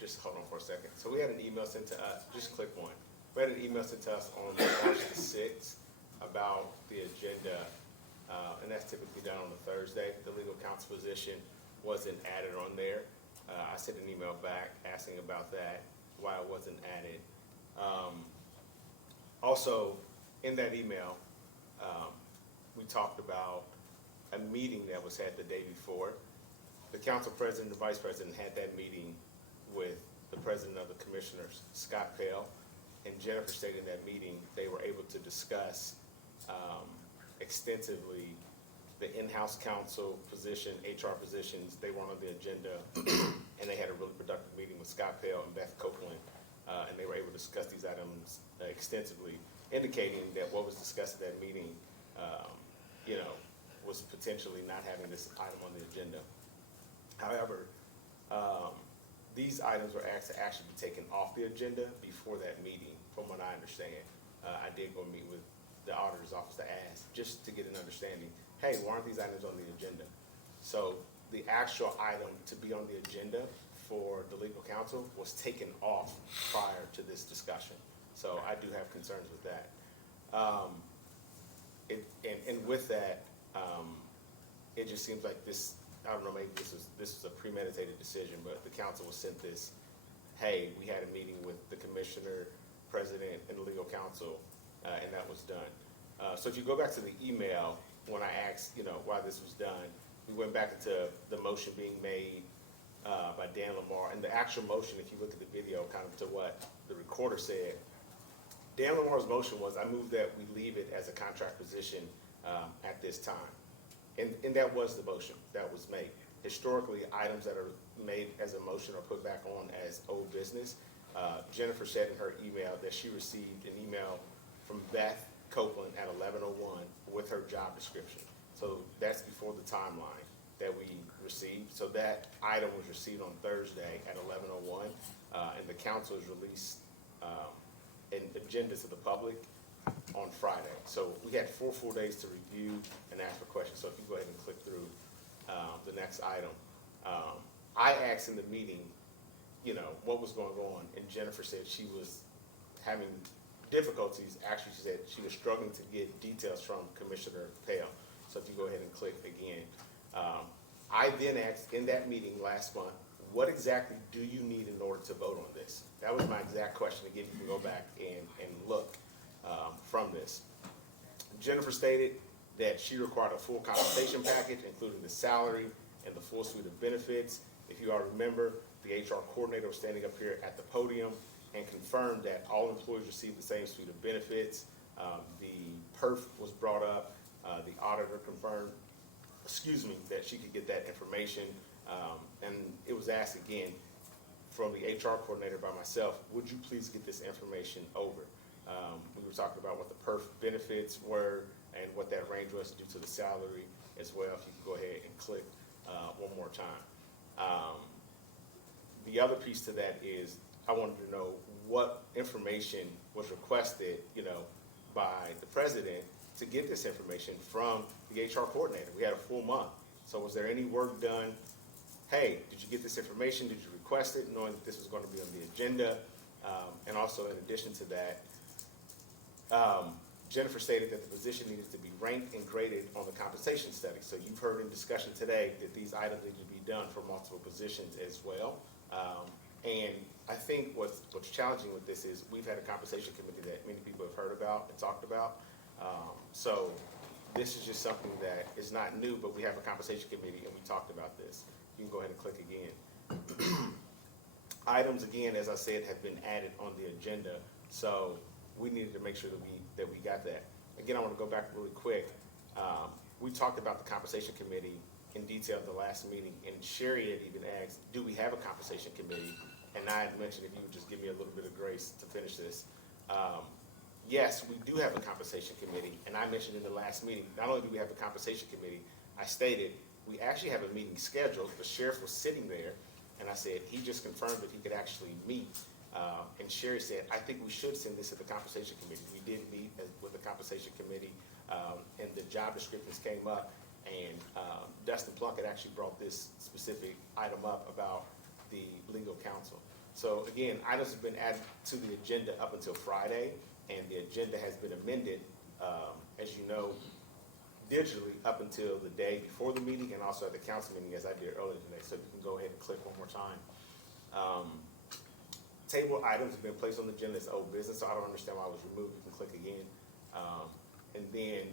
just hold on for a second. So we had an email sent to us, just click one. We had an email sent to us on March the 6th about the agenda, and that's typically done on a Thursday. The legal counsel position wasn't added on there. I sent an email back asking about that, why it wasn't added. Also, in that email, we talked about a meeting that was had the day before. The council president and vice president had that meeting with the president of the commissioners, Scott Pell, and Jennifer stated in that meeting they were able to discuss extensively the in-house counsel position, HR positions. They were on the agenda, and they had a really productive meeting with Scott Pell and Beth Copeland, and they were able to discuss these items extensively, indicating that what was discussed at that meeting, was potentially not having this item on the agenda. However, these items were asked to actually be taken off the agenda before that meeting, from what I understand. I did go meet with the auditor's office to ask, just to get an understanding, hey, why aren't these items on the agenda? So the actual item to be on the agenda for the legal counsel was taken off prior to this discussion. So I do have concerns with that. And with that, it just seems like this, I don't know, maybe this is a premeditated decision, but the council was sent this, hey, we had a meeting with the commissioner, president, and the legal counsel, and that was done. So if you go back to the email, when I asked, why this was done, we went back into the motion being made by Dan Lamar, and the actual motion, if you look at the video, kind of to what the recorder said, Dan Lamar's motion was, I move that we leave it as a contract position at this time. And that was the motion that was made. Historically, items that are made as a motion are put back on as old business. Jennifer said in her email that she received an email from Beth Copeland at 11:01 with her job description. So that's before the timeline that we received. So that item was received on Thursday at 11:01, and the council has released an agenda to the public on Friday. So we had 4 full days to review and ask for questions. So if you go ahead and click through the next item. I asked in the meeting, what was going on, and Jennifer said she was having difficulties. Actually, she said she was struggling to get details from Commissioner Pell. So if you go ahead and click again. I then asked in that meeting last month, what exactly do you need in order to vote on this? That was my exact question. Again, you can go back and look from this. Jennifer stated that she required a full compensation package, including the salary and the full suite of benefits. If you all remember, the HR coordinator was standing up here at the podium and confirmed that all employees receive the same suite of benefits. The PERF was brought up. The auditor confirmed, that she could get that information. And it was asked again from the HR coordinator by myself, would you please get this information over? We were talking about what the perf benefits were and what that range was due to the salary as well. If you can go ahead and click one more time. The other piece to that is I wanted to know what information was requested, by the president to get this information from the HR coordinator. We had a full month. So was there any work done? Hey, did you get this information? Did you request it, knowing that this was going to be on the agenda? And also, in addition to that, Jennifer stated that the position needed to be ranked and graded on the compensation study. So you've heard in discussion today that these items need to be done for multiple positions as well. And I think what's challenging with this is we've had a compensation committee that many people have heard about and talked about. So this is just something that is not new, but we have a compensation committee and we talked about this. You can go ahead and click again. Items, again, as I said, have been added on the agenda. So we needed to make sure that we got that. Again, I want to go back really quick. We talked about the compensation committee in detail at the last meeting, and Sherry had even asked, do we have a compensation committee? And I had mentioned if you would just give me a little bit of grace to finish this. Yes, we do have a compensation committee, and I mentioned in the last meeting, not only do we have a compensation committee, I stated we actually have a meeting scheduled. The sheriff was sitting there, and I said he just confirmed that he could actually meet. And Sherry said, I think we should send this to the compensation committee. We did meet with the compensation committee, and the job descriptions came up, and Dustin Plunkett actually brought this specific item up about the legal counsel. So again, items have been added to the agenda up until Friday, and the agenda has been amended, as you know, digitally up until the day before the meeting and also at the council meeting, as I did earlier today. So you can go ahead and click one more time. Table items have been placed on the agenda as old business, so I don't understand why it was removed. You can click again. And then,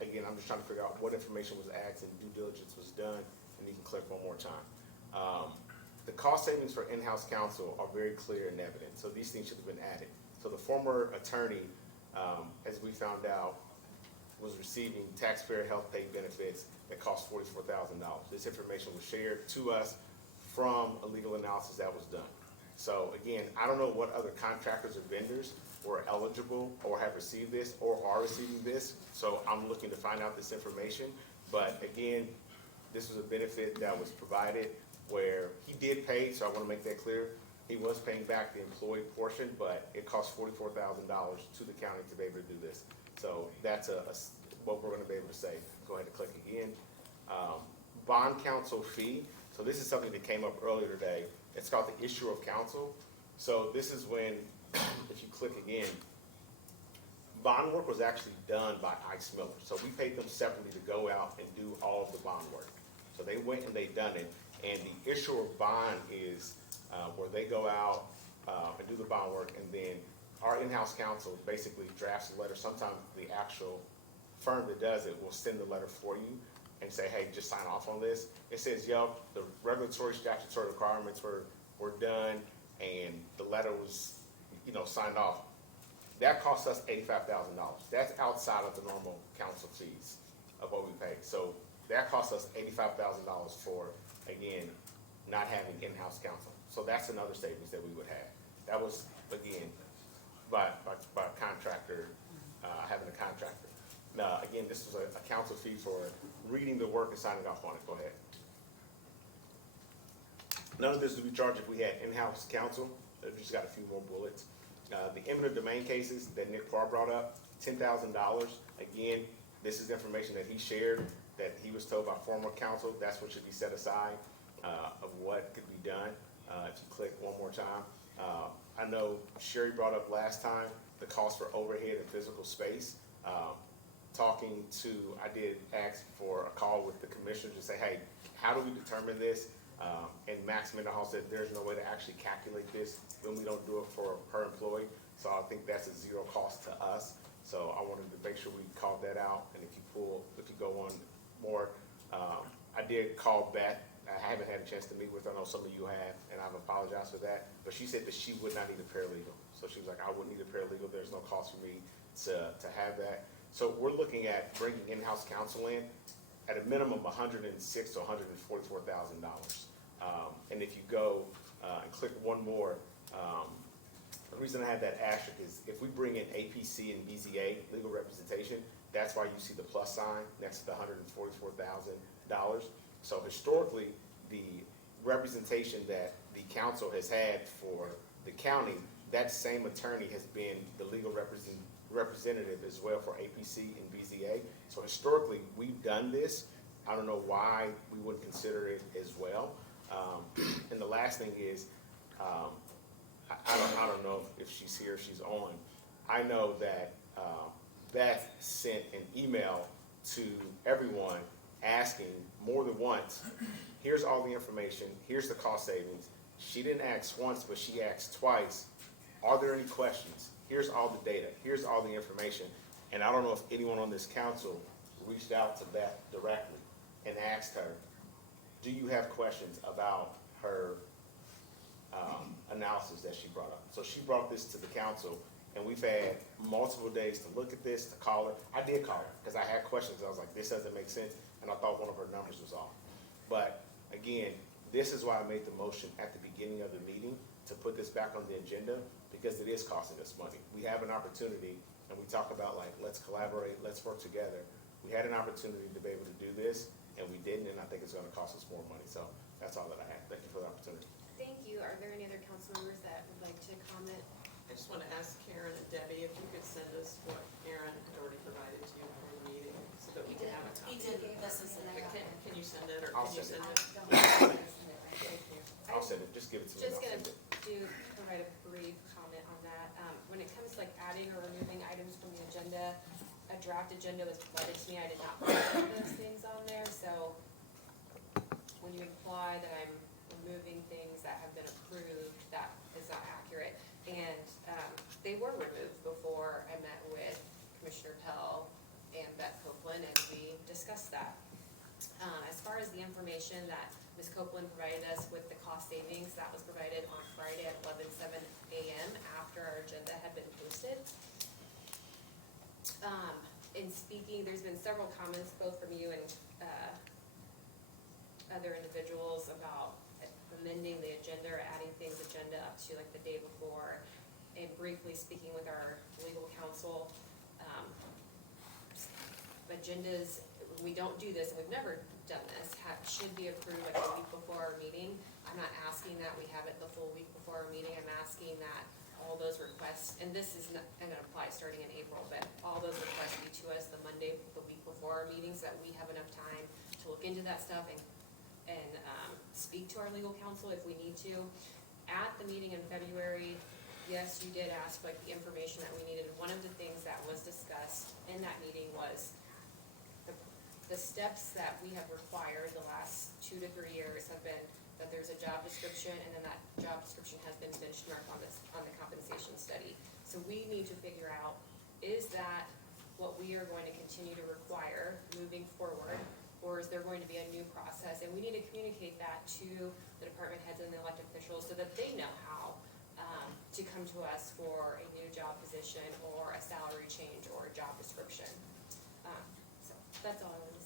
again, I'm just trying to figure out what information was asked and due diligence was done, and you can click one more time. The cost savings for in-house counsel are very clear and evident, so these things should have been added. So the former attorney, as we found out, was receiving taxpayer health pay benefits that cost $44,000. This information was shared to us from a legal analysis that was done. So again, I don't know what other contractors or vendors were eligible or have received this or are receiving this. So I'm looking to find out this information. But again, this was a benefit that was provided where he did pay, so I want to make that clear. He was paying back the employee portion, but it cost $44,000 to the county to be able to do this. So that's what we're going to be able to say. Go ahead and click again. Bond counsel fee. So this is something that came up earlier today. It's called the issue of counsel. So this is when, if you click again, bond work was actually done by Ice Miller. So we paid them separately to go out and do all of the bond work. So they went and they done it. And the issuer of bond is where they go out and do the bond work, and then our in-house counsel basically drafts the letter. Sometimes the actual firm that does it will send the letter for you and say, hey, just sign off on this. It says, yep, the regulatory statutory requirements were done, and the letter was, signed off. That cost us $85,000. That's outside of the normal counsel fees of what we pay. So that cost us $85,000 for, again, not having in-house counsel. So that's another savings that we would have. That was, again, by a contractor, having a contractor. Now, again, this was a counsel fee for reading the work and signing off on it. Go ahead. None of this would be charged if we had in-house counsel. I've just got a few more bullets. The eminent domain cases that Nick Farr brought up, $10,000. Again, this is information that he shared that he was told by former counsel. That's what should be set aside of what could be done. If you click one more time. I know Sherry brought up last time the cost for overhead and physical space. I did ask for a call with the commissioners to say, hey, how do we determine this? And Max Mendenhall said there's no way to actually calculate this when we don't do it for per employee. So I think that's a zero cost to us. So I wanted to make sure we called that out. And if you go on more, I did call Beth. I haven't had a chance to meet with her. I know some of you have, and I've apologized for that. But she said that she would not need a paralegal. So she was like, I wouldn't need a paralegal. There's no cost for me to have that. So we're looking at bringing in-house counsel in at a minimum $106,000 to $144,000. And if you go and click one more, the reason I have that asterisk is if we bring in APC and BZA legal representation, that's why you see the plus sign next to the $144,000. So historically, the representation that the council has had for the county, that same attorney has been the legal representative as well for APC and BZA. So historically, we've done this. I don't know why we wouldn't consider it as well. And the last thing is, I don't know if she's here, she's on. I know that Beth sent an email to everyone asking more than once, here's all the information, here's the cost savings. She didn't ask once, but she asked twice, are there any questions? Here's all the data, here's all the information. And I don't know if anyone on this council reached out to Beth directly and asked her, do you have questions about her analysis that she brought up? So she brought this to the council, and we've had multiple days to look at this, to call her. I did call her because I had questions. I was like, this doesn't make sense, and I thought one of her numbers was off. But again, this is why I made the motion at the beginning of the meeting to put this back on the agenda, because it is costing us money. We have an opportunity, and we talk about, like, let's collaborate, let's work together. We had an opportunity to be able to do this, and we didn't, and I think it's going to cost us more money. So that's all that I have. Thank you for the opportunity. Thank you. Are there any other council members that would like to comment? I just want to ask Karen and Debbie if you could send us what Aaron had already provided to you for the meeting, so that we can have a He copy. did, this is in But there. can you send it, or I'll can you send send it. it? Thank you. I'll send it. Just give it to me. Just and I'll gonna send it. provide a brief comment on that. When it comes to like adding or removing items from the agenda, a draft agenda was provided to me. I did not put any of those things on there, so when you imply that I'm removing things that have been approved, that is not accurate. And they were removed before I met with Commissioner Pell and Beth Copeland, and we discussed that. As far as the information that Ms. Copeland provided us with the cost savings, that was provided on Friday at 11:07 a.m. after our agenda had been posted. In speaking, there's been several comments both from you and other individuals about amending the agenda or adding things agenda up to like the day before. And briefly speaking with our legal counsel, agendas, we don't do this, and we've never done this, should be approved like a week before our meeting. I'm not asking that we have it the full week before our meeting. I'm asking that all those requests, and this is not going to apply starting in April, but all those requests be to us the Monday, the week before our meeting, so that we have enough time to look into that stuff and speak to our legal counsel if we need to. At the meeting in February, yes, you did ask like the information that we needed. One of the things that was discussed in that meeting was the steps that we have required the last 2 to 3 years have been that there's a job description, and then that job description has been benchmarked on the compensation study. So we need to figure out, is that what we are going to continue to require moving forward, or is there going to be a new process? And we need to communicate that to the department heads and the elected officials so that they know how to come to us for a new job position or a salary change or a job description. So that's all I wanted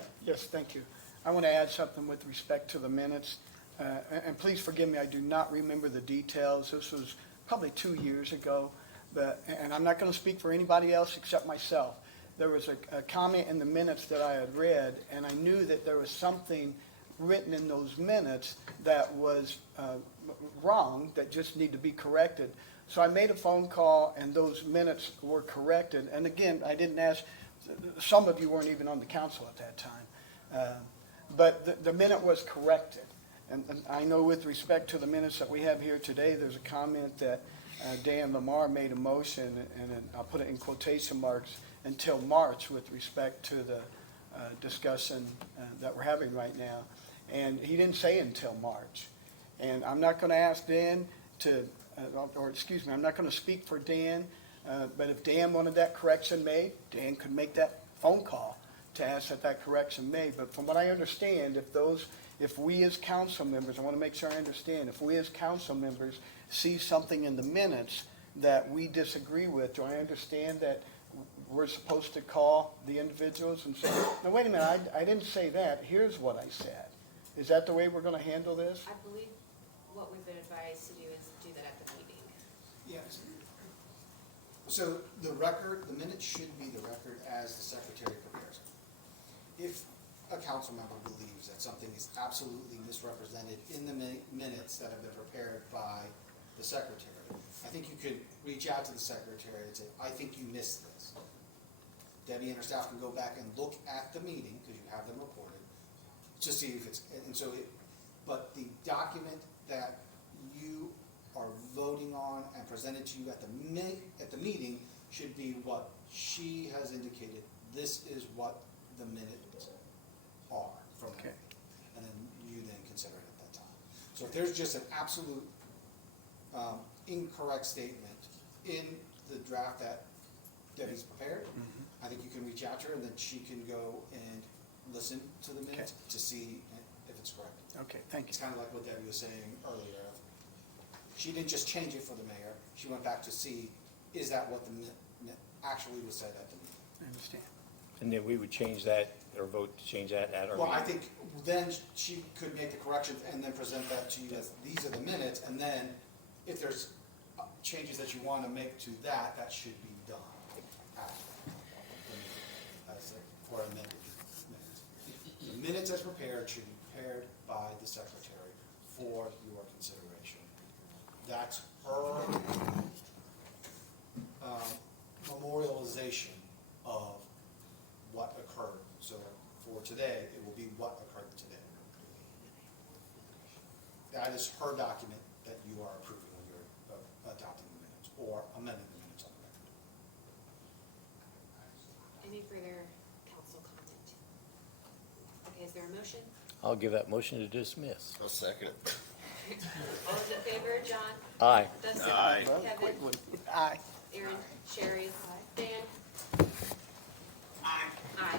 to say. Yes, thank you. I want to add something with respect to the minutes. And please forgive me, I do not remember the details. This was probably 2 years ago, and I'm not going to speak for anybody else except myself. There was a comment in the minutes that I had read, and I knew that there was something written in those minutes that was wrong, that just need to be corrected. So I made a phone call, and those minutes were corrected. And again, I didn't ask, some of you weren't even on the council at that time. But the minute was corrected. And I know with respect to the minutes that we have here today, there's a comment that Dan Lamar made a motion, and I'll put it in quotation marks, until March with respect to the discussion that we're having right now. And he didn't say until March. And I'm not going to ask Dan to, I'm not going to speak for Dan, but if Dan wanted that correction made, Dan could make that phone call to ask that correction made. But from what I understand, if we as council members, I want to make sure I understand, if we as council members see something in the minutes that we disagree with, do I understand that we're supposed to call the individuals and say, no, wait a minute, I didn't say that, here's what I said? Is that the way we're gonna handle this? I believe what we've been advised to do is do that at the meeting. Yes. So the record, the minutes should be the record as the secretary prepares it. If a council member believes that something is absolutely misrepresented in the minutes that have been prepared by the secretary, I think you could reach out to the secretary and say, I think you missed this. Debbie and her staff can go back and look at the meeting, because you have them recorded, to see if it's, and so it, but the document that you are voting on and presented to you at the meeting should be what she has indicated, this is what the minutes are from that meeting. And then you then consider it at that time. So if there's just an absolute incorrect statement in the draft that Debbie's prepared, I think you can reach out to her and then she can go and listen to the minutes to see if it's correct. Okay, thank you. It's kind of like what Debbie was saying earlier. She didn't just change it for the mayor, she went back to see, is that what the actually was said at the meeting? I understand. And then we would change that, or vote to change that at our Well, I meeting. think then she could make the corrections and then present that to you as, these are the minutes, and then if there's changes that you want to make to that, that should be done after the meeting, as a- or amended minutes. The minutes as prepared should be prepared by the secretary for your consideration. That's her memorialization of what occurred. So for today, it will be what occurred today. That is her document that you are approving when you're adopting the minutes or amending the minutes on the record. Any further council comment? Okay, is there a motion? I'll give that motion to dismiss. I'll second it. All those in favor, John? Aye. Dustin? Aye. Kevin? Aye. Aaron? Sherry? Dan? Aye. Aye.